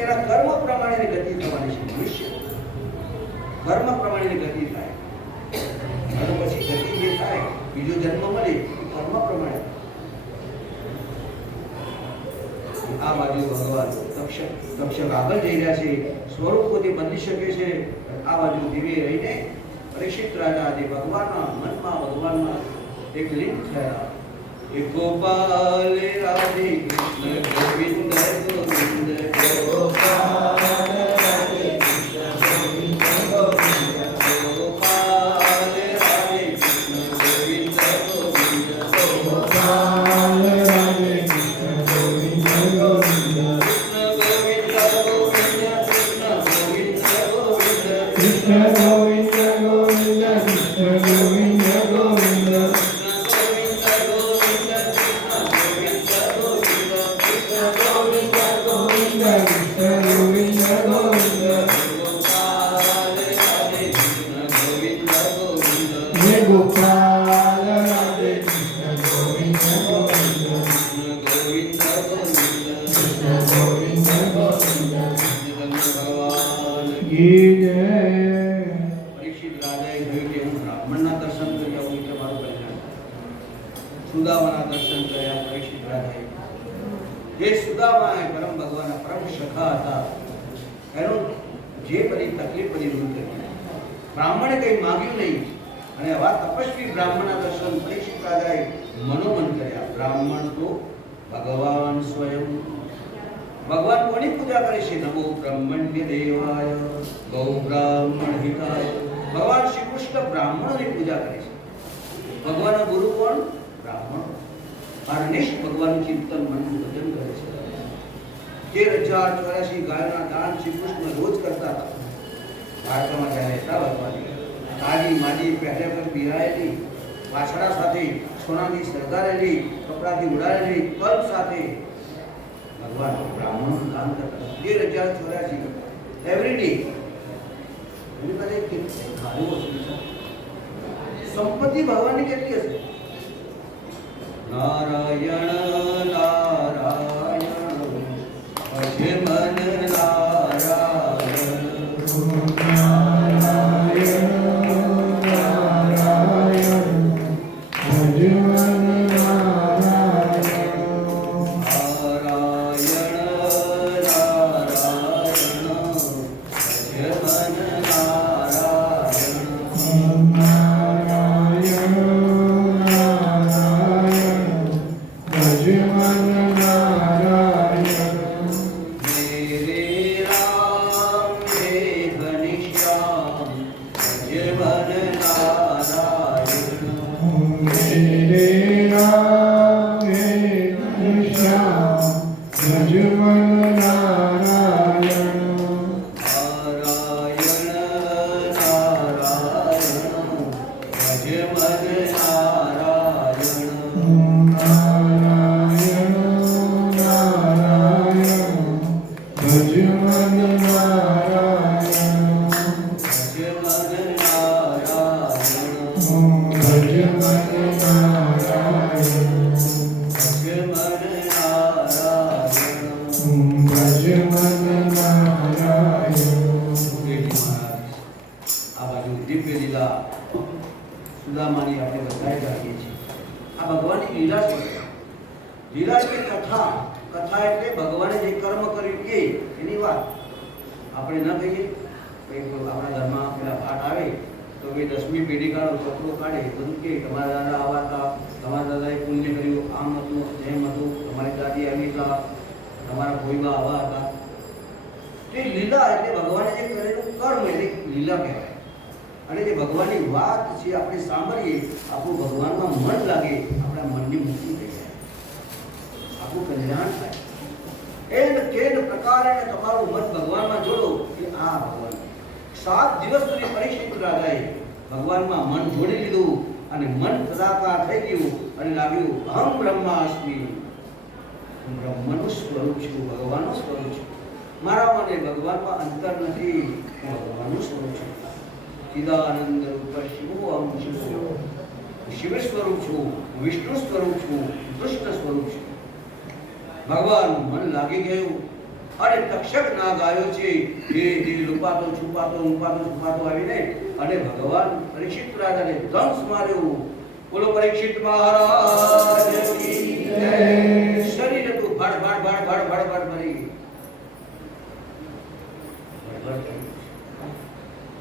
એના કર્મ પ્રમાણેની ગતિ થવાની છે. મનુષ્ય કર્મ પ્રમાણેની ગતિ થાય અને પછી ગતિ જે થાય, બીજો જન્મ મળે એ કર્મ પ્રમાણે. આ બાજુ ભગવાન તક્ષક આગળ જઈ રહ્યા છે. સ્વરૂપ પોતે બદલી શકે છે. આ બાજુ ધીરે રહીને પરીક્ષિત રાજા જે ભગવાનના મનમાં ભગવાનના એક લીન થયા. એક ગોપાલ રાધે કૃષ્ણ ગોવિંદ ગોવિંદ ગોપાલ રાધે કૃષ્ણ ગોવિંદ ગોવિંદ ગોપાલ રાધે કૃષ્ણ ગોવિંદ ગોવિંદ ગોપાલ રાધે કૃષ્ણ ગોવિંદ ગોવિંદ કૃષ્ણ ગોવિંદ ગોવિંદ કૃષ્ણ ગોવિંદ ગોવિંદ ગોપાલ રાધે કૃષ્ણ ગોવિંદ ગોવિંદ ગોવિંદ કૃષ્ણ ગોવિંદ ગોવિંદ ભગવાન પરીક્ષિત રાજાએ કહ્યું કે હું બ્રાહ્મણના દર્શન કરી આવું એટલે મારું કલ્યાણ. સુદામાના દર્શન કર્યા પરીક્ષિત રાજાએ. જે સુદામા એ પરમ ભગવાનના પરમ સખા હતા, એનો જે બધી તકલીફ બધી દૂર કરી. બ્રાહ્મણે કંઈ માગ્યું નહીં અને આવા તપસ્વી બ્રાહ્મણના દર્શન પરીક્ષિત રાજાએ મનોમન કર્યા. બ્રાહ્મણ તો ભગવાન સ્વયં. ભગવાન કોની પૂજા કરે છે? નમો બ્રહ્મણ્ય દેવાય ગૌ બ્રાહ્મણ હિતાય. ભગવાન શ્રી કૃષ્ણ બ્રાહ્મણોની પૂજા કરે છે. ભગવાનના ગુરુ કોણ? બ્રાહ્મણ. અનિષ્ટ ભગવાનનું ચિંતન મનનું ભજન કરે છે. 13,084 ગાયોના દાન શ્રી કૃષ્ણ રોજ કરતા હતા. ભારતમાં જ્યારે હતા ભગવાન તાજી માજી પહેરે પર બિરાયેલી, વાછડા સાથે સોનાની શણગારેલી, કપડાથી ઉડાડેલી કલ્પ સાથે ભગવાન બ્રાહ્મણનું દાન કરતા. 13,084 એવરી ડે. એની પાસે કેટલી ગાયો હશે? સંપત્તિ ભગવાનની કેટલી હશે? નારાયણ નારાયણ ભજ મન નારાયણ નારાયણ નારાયણ ભજ મન નારાયણ નારાયણ નારાયણ ભજ મન નારાયણ મહારાજ આ બાજુ દિવ્ય લીલા સુદામાની આપણે બધાએ જાણીએ છીએ. આ ભગવાનની લીલા છે. લીલા એટલે કથા. કથા એટલે ભગવાને જે કર્મ કર્યું એ એની વાત. આપણે ન કહીએ કે આપણા ઘરમાં પેલા પાઠ આવે તો ભાઈ 10મી પેઢી કાઢો, ચોપડો કાઢે, બધું કે તમારા દાદા આવા હતા, તમારા દાદાએ પુણ્ય કર્યું, આમ હતું, તેમ હતું, તમારી દાદી આવી હતા, તમારા ભોઈબા આવા હતા. તે લીલા એટલે ભગવાને જે કરેલું કર્મ એટલે લીલા કહેવાય. અને જે ભગવાનની વાત છે આપણે સાંભળીએ, આપણું ભગવાનમાં મન લાગે, આપણા મનની મુક્તિ થઈ જાય, આપણું કલ્યાણ થાય. કેન પ્રકારે તમારું મન ભગવાનમાં જોડો કે આ ભગવાન. 7 દિવસ સુધી પરીક્ષિત રાજાએ ભગવાનમાં મન જોડી લીધું અને મન તદાકાર થઈ ગયું અને લાગ્યું અહમ બ્રહ્માસ્મિ, હું બ્રહ્મનું સ્વરૂપ છું, ભગવાનનું સ્વરૂપ છું. મારા મને ભગવાનમાં અંતર નથી, હું ભગવાનનું સ્વરૂપ છું. ચિદાનંદ રૂપ શિવો અંશ છું, શિવ સ્વરૂપ છું, વિષ્ણુ સ્વરૂપ છું, કૃષ્ણ સ્વરૂપ છું. ભગવાન મન લાગી ગયું અને તક્ષક નાગ આવ્યો છે એ લુપાતો છુપાતો આવીને અને ભગવાન પરીક્ષિત રાજાને ધંસ માર્યો. બોલો પરીક્ષિત મહારાજની જય. શરીર હતું ભડ ભરી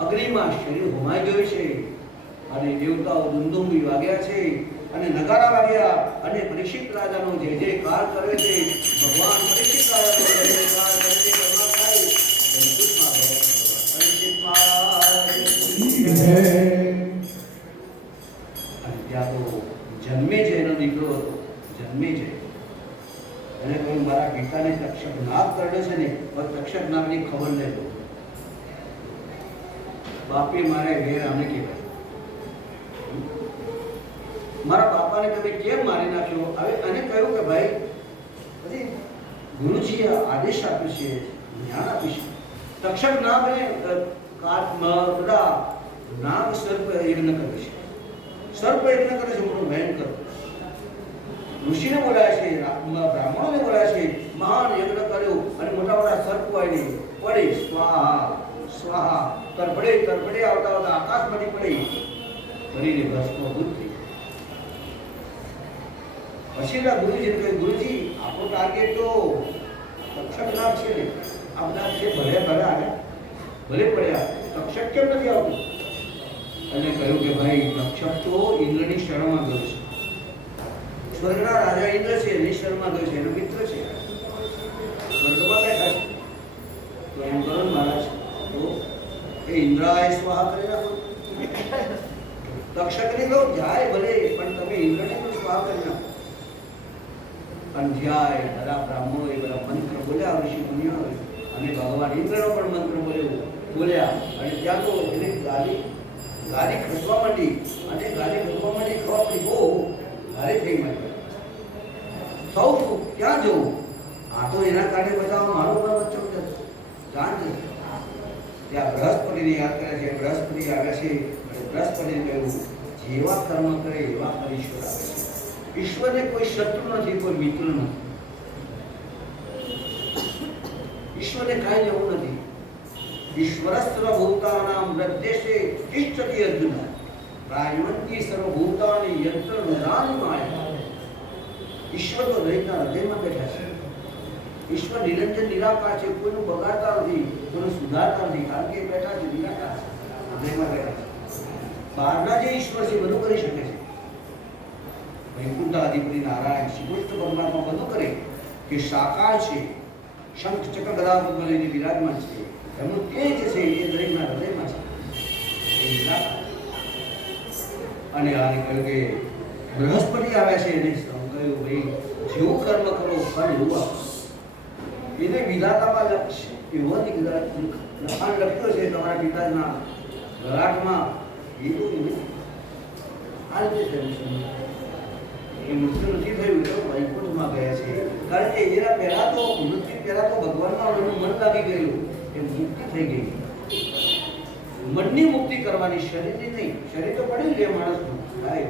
અગ્નિમાં શરીર હોમાઈ ગયું છે અને દેવતાઓ ધૂમધૂમી વાગ્યા છે અને નગારા વાગ્યા અને પરીક્ષિત રાજાનો જે કાર કરે છે ભગવાન પરીક્ષિત રાજાનો જે કાર કરે છે કરુણા થાય. જયસુખમાં પરીક્ષિત મહારાજ અને ત્યાં તો જન્મે છે એનો દીકરો હતો, જન્મે છે એને કહ્યું મારા પિતાને તક્ષક નાગ કરડે છે ને, તક્ષક નાગની ખબર નહીં લો. બાપે મારે વેર આને કહેવાય, મારા બાપાને તમે કેમ મારી નાખ્યો? હવે અને કહ્યું કે ભાઈ પછી ગુરુજીએ આદેશ આપ્યો છે, જ્ઞાન આપ્યું છે. તક્ષક નાગને બધા નાગ સર્પ યજ્ઞ કરે છે, સર્પ યજ્ઞ કરે છે, મોટો ભયંકર. ઋષિને બોલાય છે, બ્રાહ્મણોને બોલાય છે, મહાન યજ્ઞ કર્યો અને મોટા મોટા સર્પ આવીને પડે, સ્વાહા સ્વાહા તરફડે આવતા આકાશમાંથી પડે, શરીરે ભસ્મભૂત થઈ. પછીના ગુરુજી કહે ગુરુજી આપણો ટાર્ગેટ તો તક્ષક નાગ છે ને, આ બધા છે ભલે આવ્યા ભલે પડ્યા, તક્ષક કેમ નથી આવતું? અને કહ્યું કે ભાઈ તક્ષક તો ઇન્દ્રની શરણમાં ગયો છે, સ્વર્ગના રાજા ઇન્દ્ર છે એની શરણમાં ગયો છે, એનો મિત્ર છે, સ્વર્ગમાં બેઠા છે. તો એમ કરો ને મહારાજ, તો એ ઇન્દ્રાય સ્વાહા કરી નાખો. તક્ષકને કહો જાય ભલે, પણ તમે ઇન્દ્રને પણ સ્વાહા કરી નાખો. અંધ્યાય બધા બ્રાહ્મણો એ બધા મંત્ર બોલ્યા, ઋષિ મુનિઓ, અને ભગવાન ઇન્દ્રનો પણ મંત્ર બોલ્યા અને ત્યાં તો એને ગાલી ખસવા માંડી અને ખવા પડી, બહુ ભારે થઈ માંડી. સૌ ક્યાં જવું? આ તો એના કારણે બધા મારો પણ બચ્ચો જાણ છે. ત્યાં બૃહસ્પતિને યાદ કરે છે, બૃહસ્પતિ આવ્યા છે અને બૃહસ્પતિને કહ્યું જેવા કર્મ કરે એવા પર ઈશ્વર આવે છે. ઈશ્વરને કોઈ શત્રુ નથી, કોઈ મિત્ર નથી, ઈશ્વરને કાંઈ લેવું નથી. ઈશ્વર સર્વભૂતાનાં હૃદયે તિષ્ઠતિ અર્જુન, પ્રાયવંતી સર્વભૂતાની યંત્ર નિદાન માયા. ઈશ્વર તો દરેકના હૃદયમાં બેઠા છે. ઈશ્વર નિરંજન નિરાકાર છે, કોઈનું બગાડતા નથી, કોઈનું સુધારતા નથી, કારણ કે બેઠા છે નિરાકાર છે, હૃદયમાં બેઠા છે. બહારના જે ઈશ્વર છે બધું કરી શકે છે. વૈકુંઠાધિપતિ નારાયણ શ્રી કૃષ્ણ પરમાત્મા બધું કરે કે સાકાર છે, શંખ ચક્ર ગદા પદ્મ વિરાજમાન છે, એમનું તેજ છે એ દરેકના હૃદયમાં છે, એ નિરાકાર. અને આને કહ્યું કે બૃહસ્પતિ આવ્યા છે એને કહ્યું ભાઈ જેવું કર્મ કરો ફળ એવું આપો. એને વિધાતામાં લક્ષ્ય એવો લખાણ લખ્યો છે તમારા પિતાના લલાટમાં, એવું આ રીતે થયું છે. એ મૃત્યુ નથી થયું તો વૈકુંઠમાં ગયા છે, કારણ કે એના પહેલા તો મૃત્યુ પહેલા તો ભગવાનમાં એનું મન લાગી ગયું, એ મુક્તિ થઈ ગઈ. મનની મુક્તિ કરવાની, શરીરની નહીં. શરીર તો પડી લે માણસનું થાય,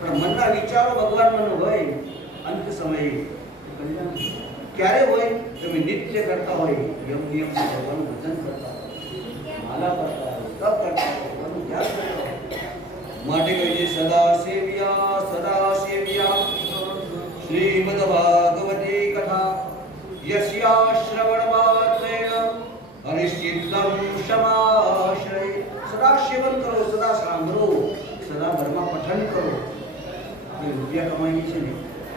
પણ મનના વિચારો ભગવાન હોય અંત સમયે ક્યારે હોય? તમે નિત્ય કરતા હોય, યમ નિયમ ભગવાનનું ભજન કરતા હોય, માલા કરતા રહો, તપ કરતા રહો, ભગવાનનું ધ્યાન કરતા રહો. માટે કહે છે સદા સેવ્યા શ્રીમદ ભાગવતી કથા યસ્યા શ્રવણ માત્રેણ હરિશ્ચિત્તમ સમાશ્રય. સદા સેવન કરો, સદા સાંભળો, સદા ઘરમાં પઠન કરો. આપણે રૂપિયા કમાઈએ છે ને,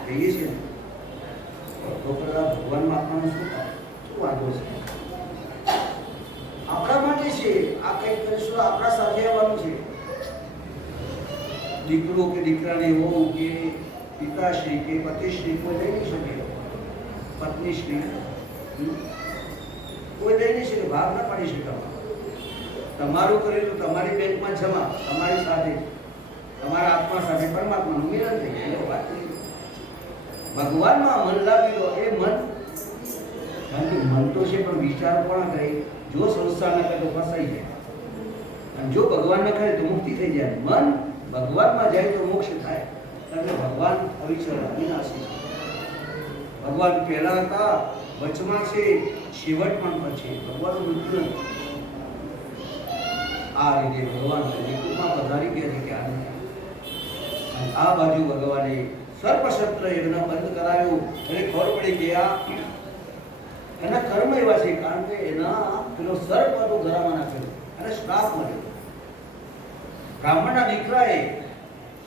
કહીએ છે ને, તો પેલા ભગવાનમાં આપવાનું શું વાંધો છે? આપણા માટે છે. આ કંઈક કરીશું, આપણા સાથે આવવાનું છે. દીકરો કે દીકરાની વહુ કે પિતાશ્રી કે પતિશ્રી કોઈ લઈ નહીં શકે, પત્નીશ્રી કોઈ લઈ નહીં શકે, ભાગ ના પાડી શકે. તમારું કરેલું તમારી બેંકમાં જમા, તમારી સાથે, તમારા આત્મા સાથે પરમાત્માનું મિલન થઈ જાય. વાત ભગવાનમાં મન લાવી દો. એ મન, કારણ કે મન તો છે પણ વિચાર પણ કરે. જો સંસાર ન કરે તો ફસાઈ જાય, અને જો ભગવાન ન કરે તો મુક્તિ થઈ જાય. મન ભગવાનમાં જાય તો મોક્ષ થાય. એટલે ભગવાન અવિચલ અવિનાશી છે. ભગવાન પહેલા હતા, વચમાં છે, છેવટ પણ છે. ભગવાનનું મૃત્યુ નથી. આ રીતે ભગવાન કૃપા પધારી ગયા છે કે આ બાજુ ભગવાને સર્પશસ્ત્ર યજ્ઞ બંધ કરાયો. અને ખબર પડી કે આ એના કર્મ એવા છે, કારણ કે એના પેલો સર્પ હતો ગળામાં નાખેલો અને શ્રાપ મળ્યો. બ્રાહ્મણના દીકરાએ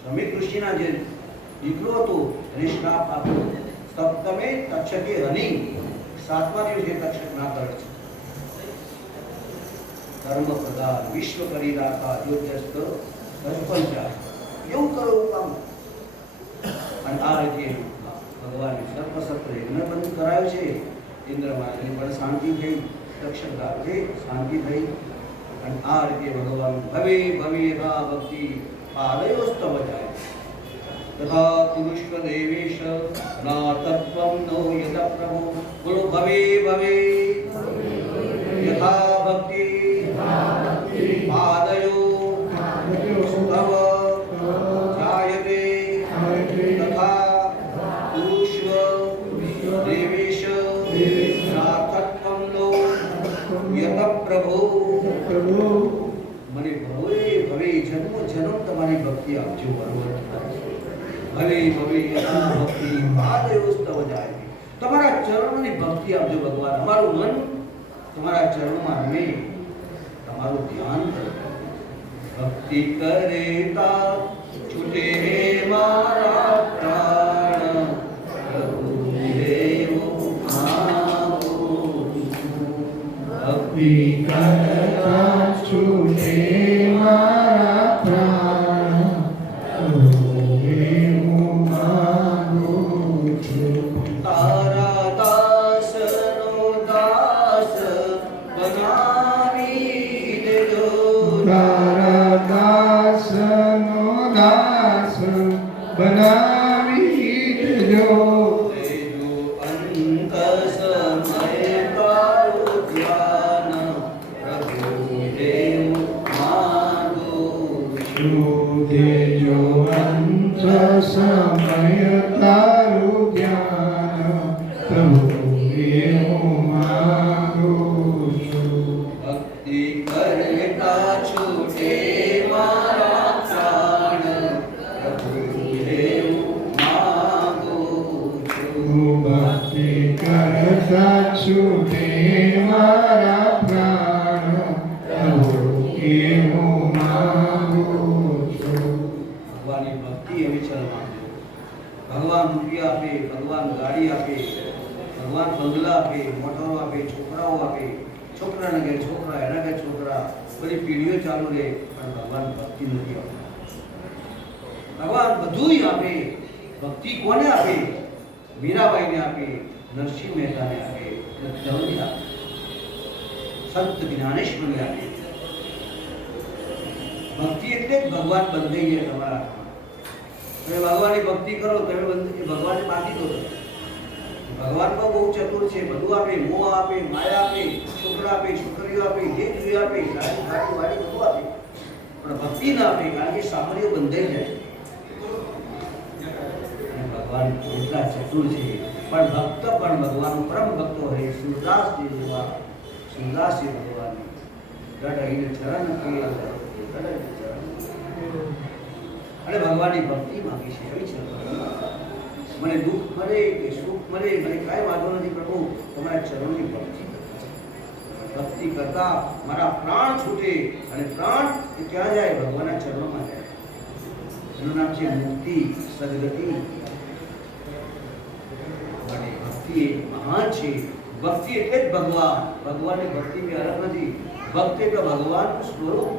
સમીર ઋષિના જે દીકરો હતો એને શ્રાપ આપ્યો. સપ્તમે તક્ષકે હની, 7મા દિવસે તક્ષક ના કરે છે. ધર્મ પ્રદાન વિશ્વ કરી રાખા યોજસ્ત રસપંચા, એવું કરો એવું કામ. અને આ રીતે ભગવાને સર્પશસ્ત્ર યજ્ઞ બંધ કરાયો છે. ઇન્દ્ર મહારાજને પણ શાંતિ થઈ, તક્ષક રાજાને શાંતિ થઈ. અને આ રીતે ભગવાન ભવે ભવે યથા ભક્તિ પાદયોસ્તવ જાય તથા પુરુષ દેવેશ ના તત્વમ નો યત પ્રભુ. બોલો ભવે ભવે યથા ભક્તિ પાદયો સ્તવ જાયતે તથા પુરુષ દેવેશ ના તત્વમ નો યત પ્રભુ. મને ભવે ભવે જન્મ જન્મ તમારી ભક્તિ આપજો. બરોબર, ભવે ભવે યથા ભક્તિ પાદયોસ્તવ જાય. તમારા ચરણોની ભક્તિ આપજો ભગવાન. અમારું મન તમારા ચરણોમાં રમે, તમારું ધ્યાન કરો. ભક્તિ કરેતા છૂટે મારા પ્રાણ, પ્રભુ દેવો ભક્તિ કરતા છૂટે મારા પ્રાણ, હું માંગુ છું. તારા દાસનો દાસ બનાવી દેજો. તારા દાસનો દાસ બનાવી દેજો. તેજો અંત સમય તારું ધ્યાન, પ્રભુ દેવ માંગુ છું. દેજો અંત સમય તારું જ્ઞાન, પ્રભુ હું માંગુ છું. ભક્તિ કરતા છૂટે મારા પ્રાણ, પ્રભુ દેવ માંગુ છું. હું ભક્તિ કરતા છૂટે મારા પ્રાણ, પ્રભુ હું માંગુ છું. ભગવાનની ભક્તિ અવિચલ માંગજો. ભગવાન રૂપિયા આપે, ભગવાન ગાડી આપે, ભગવાન બંગલા આપે, મોટરો આપે, છોકરાઓ આપે, છોકરાને ઘેર છોકરા, એના ઘેર છોકરા, બધી પેઢીઓ ચાલુ રહે, પણ ભગવાન ભક્તિ નથી આપતા. ભગવાન બધુંય આપે. ભક્તિ કોને આપે? મીરાબાઈને આપે, નરસિંહ મહેતાને આપે, લખનૌને આપે, સંત જ્ઞાનેશ્વરને આપે. ભક્તિ એટલે જ ભગવાન બંધાઈ જાય તમારા હાથમાં. તમે ભગવાનની ભક્તિ કરો, તમે ભગવાનને બાંધી દો. ભગવાન તો બહુ ચતુર છે, બધું આપે, મોહ આપે, માયા આપે, છોકરા આપે, છોકરીઓ આપે, જે જોઈએ આપે, ગાડી ગાડી વાડી બધું આપે, પણ ભક્તિ ના આપે, કારણ કે સામરીઓ બંધાઈ જાય. અને ભગવાન એટલા ચતુર છે, પણ ભક્ત પણ ભગવાન પરમ ભક્તો હોય. સુરદાસજી જેવા સુરદાસજી ભગવાન દઢઈને ચરણ કે અને ભગવાનની ભક્તિ માંગી છે એવી છે મને દુઃખ મળે કે સુખ મળે મને કાંઈ વાંધો નથી પ્રભુ તમારા ચરણની ભક્તિ કરતા મારા પ્રાણ છૂટે અને પ્રાણ એ ક્યાં જાય ભગવાનના ચરણોમાં જાય એનું નામ છે મુક્તિ સદગતિ અને ભક્તિ એ મહાન છે ભક્તિ એટલે જ ભગવાન ભગવાનની ભક્તિ બી અલગ નથી ભક્ત એટલે ભગવાનનું સ્વરૂપ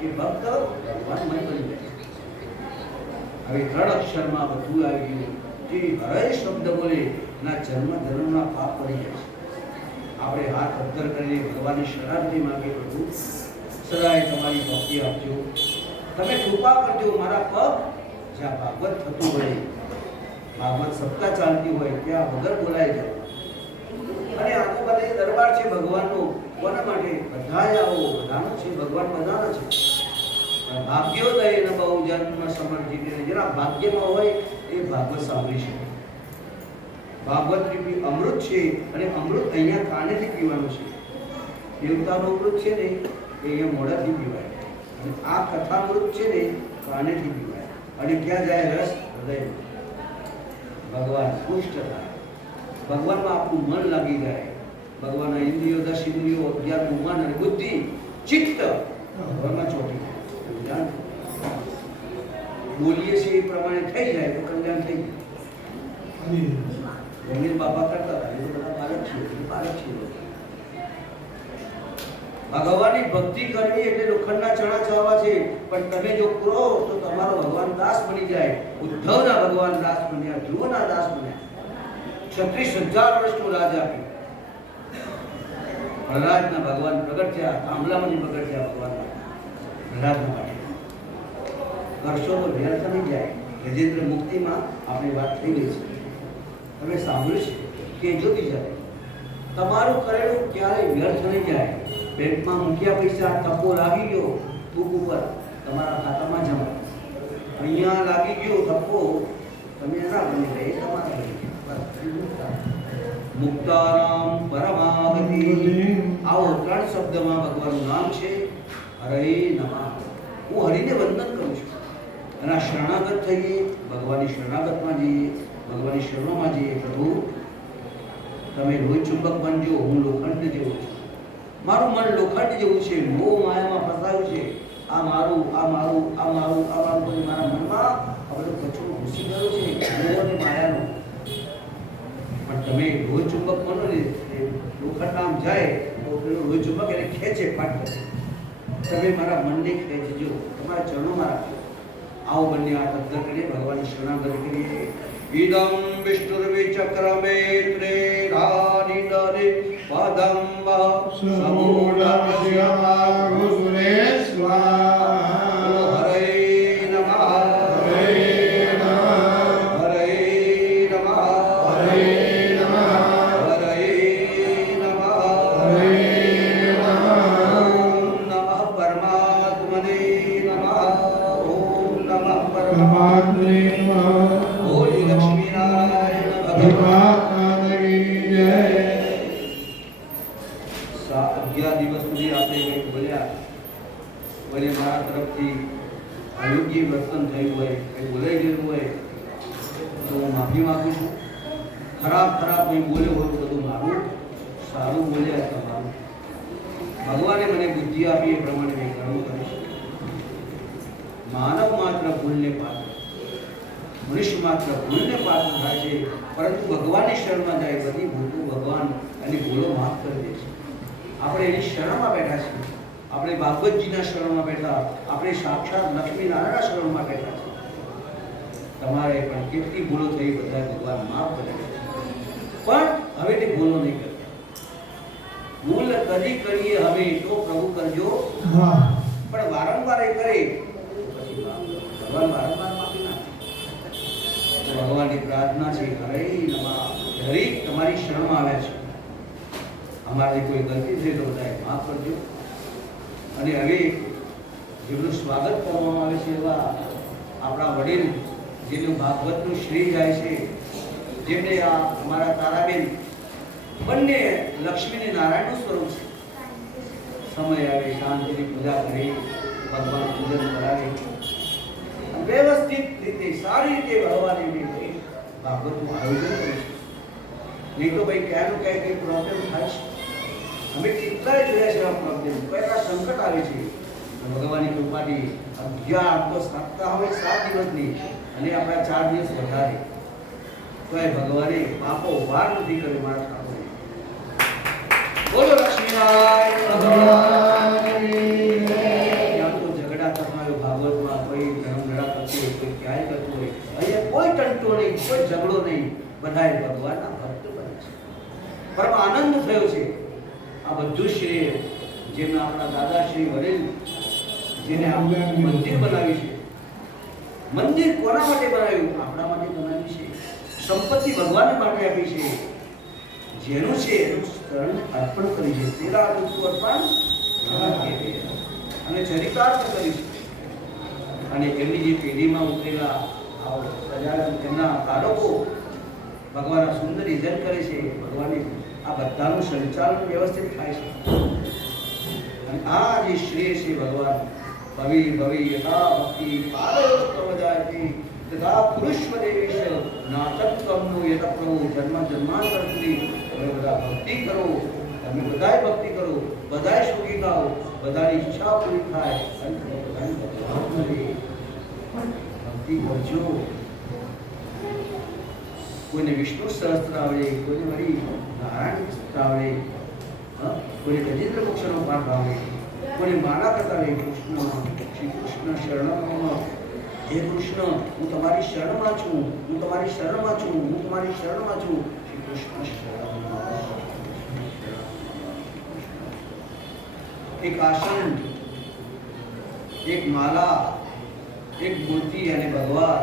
એ ભક્ત ભગવાનમય બની જાય હવે 3 અક્ષરમાં બધું આવી ગયું જે હરે શબ્દ બોલે એના જન્મ ધર્મના પાપ પડી જાય છે આપણે હાથ અદ્ધર કરીને ભગવાનની શરણાગતિ માંગીએ પ્રભુ સદાય તમારી ભક્તિ આપજો તમે કૃપા કરજો મારા પગ જ્યાં ભાગવત થતું હોય ભાગવત સપ્તાહ ચાલતી હોય ત્યાં વગર બોલાઈ જાય અને આજુબાજુ દરબાર છે ભગવાનનો કોના માટે બધા જ આવો બધાનો છે ભગવાન બધાનો છે ભાગ્યોદય ન બહુ જન્મ સમર્જિત જેના ભાગ્યમાં હોય એ ભાગવત સાંભળી શકે ભાગવત રૂપી અમૃત છે અને અમૃત અહીંયા કાનેથી પીવાનું છે દેવતાનું અમૃત છે ને એ અહીંયા મોઢાથી પીવાય અને આ કથામૃત છે ને કાનેથી પીવાય અને ક્યાં જાય રસ હૃદય ભગવાન પુષ્ટ થાય ભગવાનમાં આપણું મન લાગી જાય ભગવાનના ઇન્દ્રિયો 10 ઇન્દ્રિયો 11 મન અને બુદ્ધિ ચિત્ત ભગવાનમાં ચોટી જાય બોલીએ છીએ એ પ્રમાણે થઈ જાય તો કલ્યાણ થઈ જાય ગંભીર બાપા કરતા હતા એ તો બધા બાળક છે ભગવાનની ભક્તિ કરવી એટલે લોખંડના ચણા ચાવવા છે પણ તમે જો કરો તો તમારો ભગવાન દાસ બની જાય ઉદ્ધવના ભગવાન દાસ બન્યા ધ્રુવના દાસ બન્યા 36,000 વર્ષનું રાજ આપ્યું પ્રહલાદના ભગવાન પ્રગટ થયા થાંભલામાંથી પ્રગટ થયા ભગવાન પ્રહલાદના માટે કરશો તો વ્યર્થ નહીં જાય ગજેન્દ્ર મુક્તિમાં આપણી વાત થઈ ગઈ છે તમે સાંભળ્યું છે કે જો બીજા તમારું કરેલું ક્યારેય વ્યર્થ નહીં જાય બેંકમાં મૂક્યા પૈસા થપ્પો લાગી ગયો થૂક ઉપર તમારા ખાતામાં જમા અહીંયા લાગી ગયો થપ્પો તમે એના બની રહે તમારા મુક્તારામ પરમાગતિ આવો 3 શબ્દમાં ભગવાનનું નામ છે હરે નમઃ હું હરિને વંદન કરું છું અને આ શરણાગત થઈએ ભગવાનની શરણાગતમાં જઈએ ભગવાનની શરણોમાં જઈએ પ્રભુ તમે લોહી ચુંબક બનજો હું લોખંડ જેવો છું મારું મન લોખંડ જેવું છે મોહ માયામાં ફસાયું છે આ મારું કોઈ મારા મનમાં આપણે કચરો ઘૂસી ગયો છે મોહ અને માયાનો પણ તમે લોહી ચુંબક બનો ને લોખંડ આમ જાય તો પેલો લોહી ચુંબક એને ખેંચે ફાટ તમે મારા મનને ખેંચજો તમારા ચરણોમાં રાખજો આવો બંને આ તદ્દર કરીએ ભગવાનની શરણાગત કરીએ ઇદમ વિષ્ણુર્વિચક્રમે ત્રેધાનિદરે પદમ સમૂઢમસ્યમારુસુરે સ્વાહા હરે નમઃ હરે નમઃ હરે નમઃ હરે નમઃ હરે નમઃ હરે નમઃ ઓમ નમઃ પરમાત્મને નમઃ ઓમ નમઃ પરમાત્મને નમઃ બોલી લક્ષ્મીનારાયણ ભગવાન કી જય 11 દિવસ સુધી આપણે કંઈક બોલ્યા વળી મારા તરફથી અયોગ્ય વર્તન થયું હોય કંઈ બોલાઈ ગયું હોય તો હું માફી માગું છું ખરાબ કંઈ બોલ્યો હોય તો બધું મારું સારું બોલ્યા તમારું ભગવાને મને બુદ્ધિ આપી એ પ્રમાણે મેં કરવું કરીશ માનવ માત્ર ભૂલને પાત્ર મનુષ્ય માત્ર ભૂલને પાત્ર થાય છે પરંતુ ભગવાનની શરણમાં જાય બધી ભૂલો ભગવાન એની ભૂલો માફ કરી દે છે આપણે એની શરણમાં બેઠા છીએ આપણે ભાગવતજીના શરણમાં બેઠા આપણે સાક્ષાત લક્ષ્મીનારાયણના શરણમાં બેઠા છીએ તમારે પણ કેટલી ભૂલો થઈ બધા ભગવાન માફ કરે પણ હવે તે ભૂલો નહીં કરતા ભૂલ કદી કરીએ હવે તો પ્રભુ કરજો પણ વારંવાર એ કરે પછી ભગવાન વારંવાર માફી નાખે ભગવાનની પ્રાર્થના છે હરે નમઃ હરેક તમારી શરણમાં આવ્યા છે અમારી કોઈ ગલતી થઈ તો બધાએ માફ કરજો અને હવે જેમનું સ્વાગત કરવામાં આવે છે એવા આપણા વડીલ જેનું ભાગવતનું શ્રી જાય છે જેમને આ અમારા તારાબેન બંને લક્ષ્મી અને નારાયણનું સ્વરૂપ છે સમય આવે શાંતિથી પૂજા કરી ભગવાન પૂજન કરાવે વ્યવસ્થિત રીતે સારી રીતે ભગવાનની રીતે ભાગવતનું આયોજન કરીશું. નહીં તો ભાઈ ક્યાંનું ક્યાંય કંઈ પ્રોબ્લેમ થાય છે. અમે કેટલાય જોયા છે આ પ્રોબ્લેમ, કયા સંકટ આવે છે. ભગવાનની કૃપાથી 11 તો સપ્તાહ હોય 7 દિવસની અને આપણા 4 દિવસ વધારે તો એ ભગવાને પાપો વાર નથી કર્યો મારા ઠાકોરે. બોલો લક્ષ્મીનારાયણ ભગવાન. તો ઝઘડા તમારો ભાગવતમાં કોઈ ધર્મઝઘડા કરતું હોય, કોઈ ક્યાંય કરતું હોય, અહીંયા કોઈ ટંટો નહીં, કોઈ ઝઘડો નહીં, બધાએ ભગવાનના ભક્ત બને છે. પરમ આનંદ થયો છે. આ બધું શ્રેય જેમના આપણા દાદાશ્રી વડીલ જેને આપણે મંદિર બનાવ્યું છે. મંદિર કોના માટે બનાવ્યું? આપણા માટે બનાવ્યું છે. સંપત્તિ ભગવાન માટે આપી છે. જેનું છે એનું શરણ અર્પણ કરી છે. તેરા દુઃખ અર્પણ અને ચરિતાર્થ કરી છે. અને એમની જે પેઢીમાં ઉતરેલા એમના બાળકો ભગવાનના સુંદર ઇજન કરે છે. ભગવાનની આ બધાનું સંચાલન વ્યવસ્થિત થાય છે. અને આ જે શ્રેય છે ભગવાન ભવિ ભવિ યથા ભક્તિ પાદોસ્તવજાયતિ તથા પુરુષવદેવેશ નાતત્વમનો યત પ્રભુ જન્મ જન્માંતર સુધી તમે બધા ભક્તિ કરો. તમે બધાય ભક્તિ કરો, બધાય સુખી થાઓ, બધાની ઈચ્છા પૂરી થાય અને તમે બધાને ભક્તિ કરજો. કોઈને વિષ્ણુ સહસ્ત્ર આવડે, કોઈને વળી નારાયણ સહસ્ત્ર આવડે, કોઈને ગજેન્દ્ર મોક્ષનો પાઠ આવડે, કોઈને માળા કરતા રહે કૃષ્ણ શ્રી કૃષ્ણ શરણમ. હે કૃષ્ણ, હું તમારી શરણમાં છું, હું તમારી શરણમાં છું, હું તમારી શરણમાં છું. શ્રી કૃષ્ણ શરણમ. એક આસન, એક માલા, એક મૂર્તિ અને ભગવાન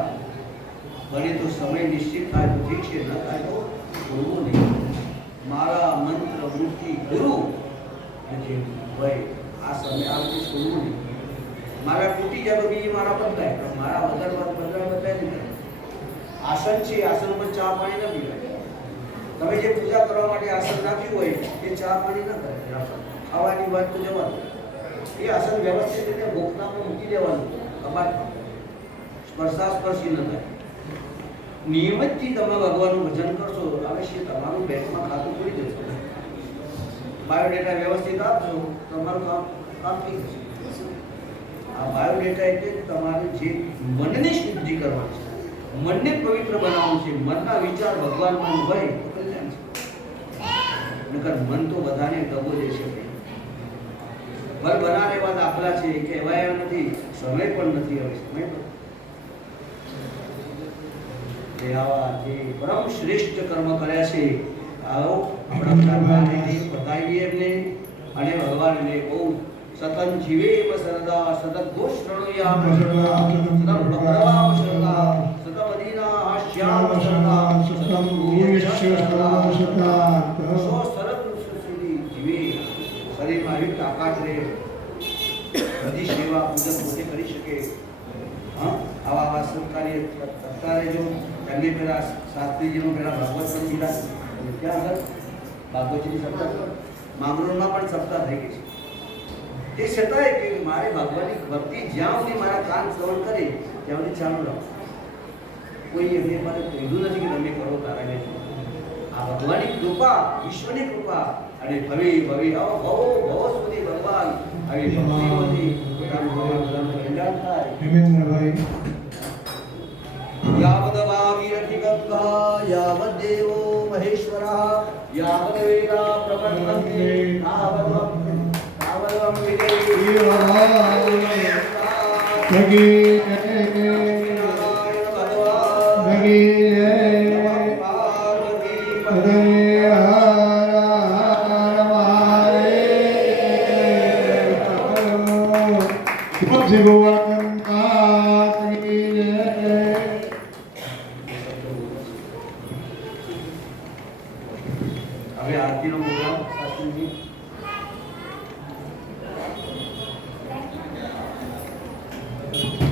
બને તો સમય નિશ્ચિત થાય તો ઠીક છે, ન થાય તો છોડવું નહીં. મારા મંત્ર મૂર્તિ ગુરુ અને ભાઈ આ સમય આવતી છોડવું નહીં. મારા તૂટી જાય તો બીજી મારા બદલાય, પણ મારા બદલાય નહીં. આસન છે, આસન પર ચા પાણી ન પીવાય. તમે જે પૂજા કરવા માટે આસન નાખ્યું હોય એ ચા પાણી ન કરે. ખાવાની વાત તો જવા દો. એ આસન વ્યવસ્થિત રીતે ગોખનામાં મૂકી દેવાનું, કબાટમાં સ્પર્શાસ્પર્શી ન થાય. નિયમિતથી તમે ભગવાનનું ભજન કરશો, અવશ્ય તમારું બેંકમાં ખાતું ખુલી જશે. બાયોડેટા વ્યવસ્થિત આપશો, તમારું કામ થઈ જશે. આ બાયોડેટા એટલે તમારે જે મનની શુદ્ધિ કરવાની છે, મનને પવિત્ર બનાવવાનું છે. મનના વિચાર ભગવાનમાં હોય તો કલ્યાણ છે. નકર મન તો બધાને દગો દે છે. ભર બના એવા દાખલા છે, કહેવાય નથી, સમય પણ નથી. હવે સમય પણ આવા જે પરમ શ્રેષ્ઠ કર્મ કર્યા છે, આવો આપણા ભગવાનને બતાવીએ એમને. અને ભગવાનને બહુ સતન જીવે સરદા સતત ઘોષ રણોયામ સરદા સતમ ભગવામ સરદા સતમ અદીના હાસ્યામ સરદા સતમ ભૂયશ્ચ સરદા સરદા સો સરદ સુધી જીવે. શરીરમાં એવી તાકાત રહે, બધી સેવા પૂજન પોતે કરી શકે. આવા સરકારી કરતા રહેજો. એમની પેલા શાસ્ત્રીજીનો પેલા ભાગવત પણ દીધા. ત્યાં આગળ ભાગવતજીની સપ્તાહ માંગરોળમાં પણ સપ્તાહ થઈ ગઈ છે. તે છતાંય કે મારે ભગવાનની ભક્તિ જ્યાં સુધી મારા કાન શ્રવણ કરે ત્યાં સુધી ચાલુ રાખો. કોઈ એમને મને કીધું નથી કે તમે કરો તારા. આ ભગવાનની કૃપા, ઈશ્વરની કૃપા. અને ભવિ ભવિ ભવો ભવો સુધી ભગવાન આવી ભક્તિમાંથી પોતાનું ભગવાન કલ્યાણ થાય. હેમેન્દ્રભાઈ यावद्भागीरथि गंगा यावद्देवो महेश्वरः यावद्वेदा प्रपठन्ते तावद्वं હવે આરતીનો પ્રોગ્રામ શાસ્ત્રીજી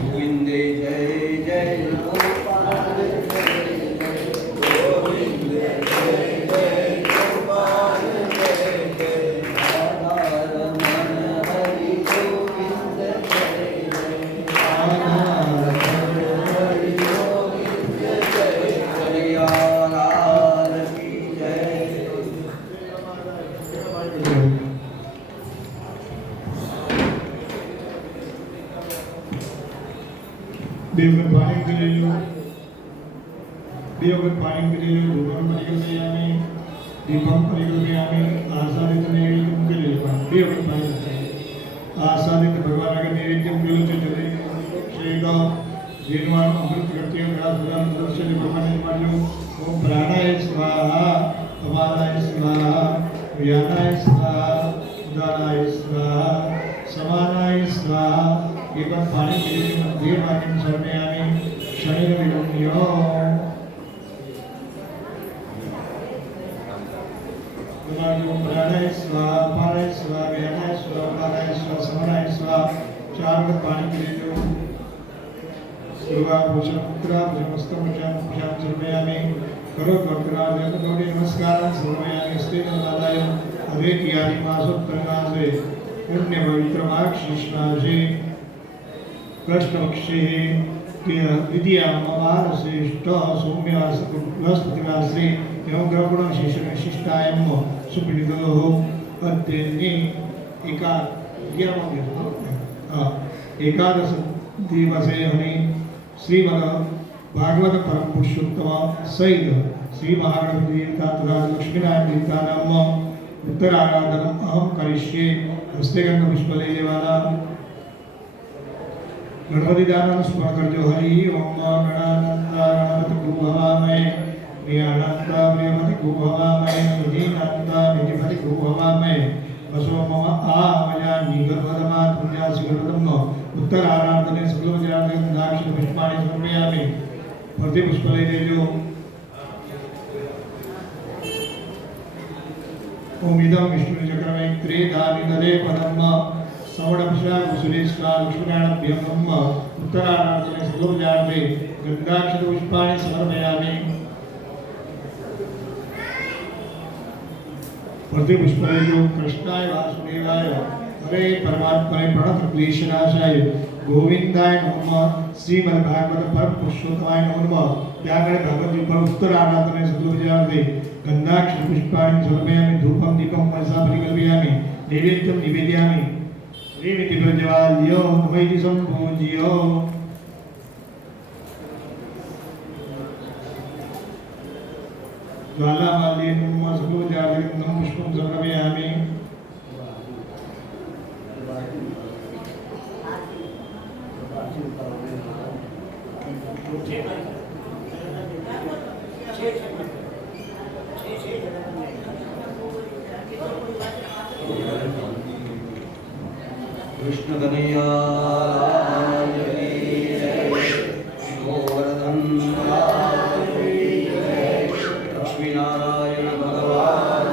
ગોવિંદે જય જય ગોપાલ જય ગોવિંદે જય જય ગોપાલ જય જય રાધા રમણ બે વખત પાણી પી લેજો. બે વખત પાણી પી લેજો. ધૂપમ પરિકલ્પયામિ દીપમ પરિકલ્પયામિ. આસાદિત નૈવેદ્ય મૂકી લેજો. બે વખત પાણી પી. આસાદિત ભગવાન આગળ નૈવેદ્ય મૂકેલું છે. જલ્દી શ્રેય જેનું અમૃત કરતી ભગવાન દર્શન ભગવાનને માન્યું. ઓમ પ્રાણાય સ્વાહા, અપાનાય સ્વાહા, વ્યાનાય સ્વાહા, ઉદાનાય સ્વાહા, સમાનાય સ્વાહા. એ પણ પાણી પીને મંદિર માની સમયામી શરીર વિલંબ્યો. ઓમ પ્રાણાય સ્વાહા, અપાનાય સ્વાહા, વ્યાનાય સ્વાહા, ઉદાનાય સ્વાહા, સમાનાય સ્વાહા. 4 વખત પાણી પી લેજો. સર્વા ભૂષણ પુત્રા ભૂષણસ્તમ ભૂષણ સમયામી કરો ભક્તરાજ ગૌરી નમસ્કાર સમયામી સ્તેન નાદાય અવેક્યાની માસોત્તરનાસે પુણ્ય પવિત્ર માક્ષિષ્ણાશે કૃષ્ણક્ષે વિદ્યામવાર શ્રેષ્ઠ સૌમ્યાસ બૃહસ્પતિવાસે એવં ગ્રહગુણ શિષ્ટાયમ સુપીડિતો અત્યની એકાદશ દિવસે અને શ્રીમદ ભાગવત પરમ પુરુષોત્તમ સહિત શ્રી મહાગણપતિ દેવતા તથા લક્ષ્મીનારાયણ દેવતાનામ ઉત્તરારાધન અહમ કરીશ્યે. હસ્તે ગંધ પુષ્પ લઈ લેવાના. ગણપતિ દાનનું સ્મરણ કરજો. હરિ ઓમ ગણાનંદ ગુહવામય પ્રિયાનંદ પ્રિયમતિ ગુહવામય નિધિનંદ નિધિપતિ ગુહવામય વસો મમ આ નિગર્ભદમા પુણ્યાસી ગણપતમ ઉત્તરારાધને સકલવજરાને દાક્ષિણ પુષ્પાણી સમર્પયામિ. ફરતી પુષ્પ લઈ લેજો. ઓમ ઇદં વિષ્ણુ ચક્રમૈત્રે દાવિદલે પદમ સવણપશા સુરેશા લક્ષ્મીનારાયણભ્યં નમઃ. ઉત્તરારાધને સકલવજરાને ગંધાક્ષર પુષ્પાણી સમર્પયામિ. ફરતી પુષ્પ લેજો. કૃષ્ણાય વાસુદેવાય હરે પરમાત્માય પ્રણત ક્લેશનાશાય ગોવિંદાય નમઃ. શ્રીમદ ભાગવત પરમ પુરુષોત્તમાય નમઃ. ત્યાં આગળ ભગવતી પર ઉત્તરારાધને સદુર્જાર્થે ગંધાક્ષર પુષ્પાણી સમર્પયામિ. ધૂપમ દીપમ મનસા પરિકલ્પયામિ. નૈવેદ્યમ નિવેદયામિ. શ્રીમિતિ પ્રજવાલ્યો નમૈતિ સંપૂજ્યો. જ્વાલામાલ્યે નમઃ સદુર્જાર્થે નમઃ પુષ્પમ સમર્પયામિ. કૃષ્ણ કનૈયા ગોવર્ધન લક્ષ્મીનારાયણ ભગવાન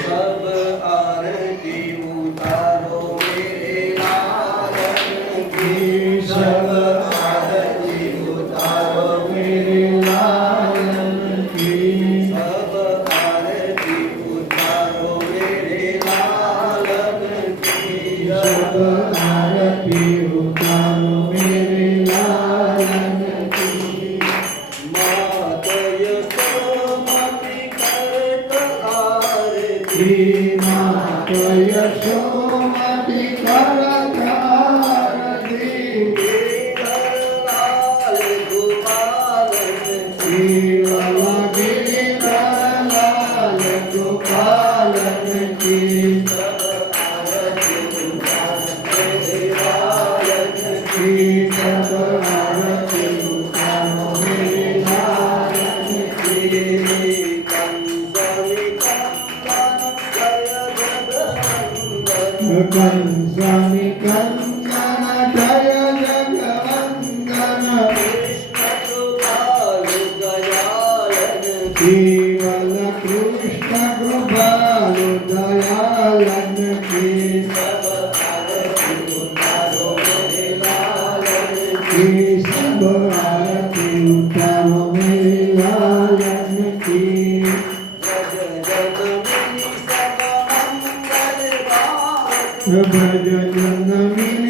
સબ આરતી ઉતારો મેરે લાલન કી. સબ આરતી ઉતારો મેરે લાલન કી. સબ આરતી ઉતારો મેરે લાલન કી. સબ આરતી ઉતારો મેરે લાલન કી. માત યશોમતી કરત આરતી. માત યશોમતી કરત આરતી. ગિરિધરલાલ ગોપાલન કી. ગિરિધરલાલ ગોપાલન કી. કંસની કંદન જય જગવંદન. કેવલ કૃષ્ણ કૃપાલુ દયાલન કી. સબ આરતી ઉતારો મેરે લાલન કી. સબ આરતી ઉતારો મેરે લાલન કી. ભજ જનની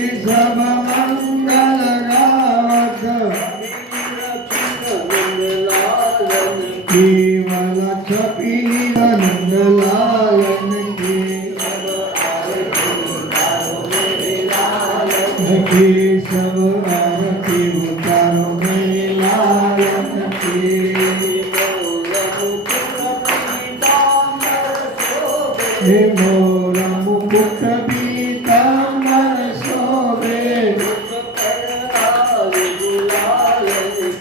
की सब आरती उतारो मेरे लालन की हे मोर मुकुट पीतांबर शोभे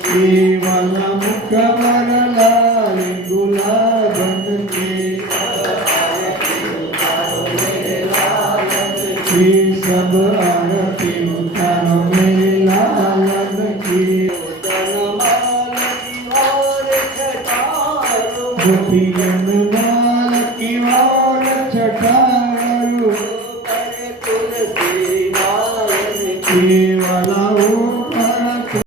केवल मुख वरलाल गुलाबन के सब आरती उतारो मेरे लालन की गोपियन माल की ओर छठारू केवल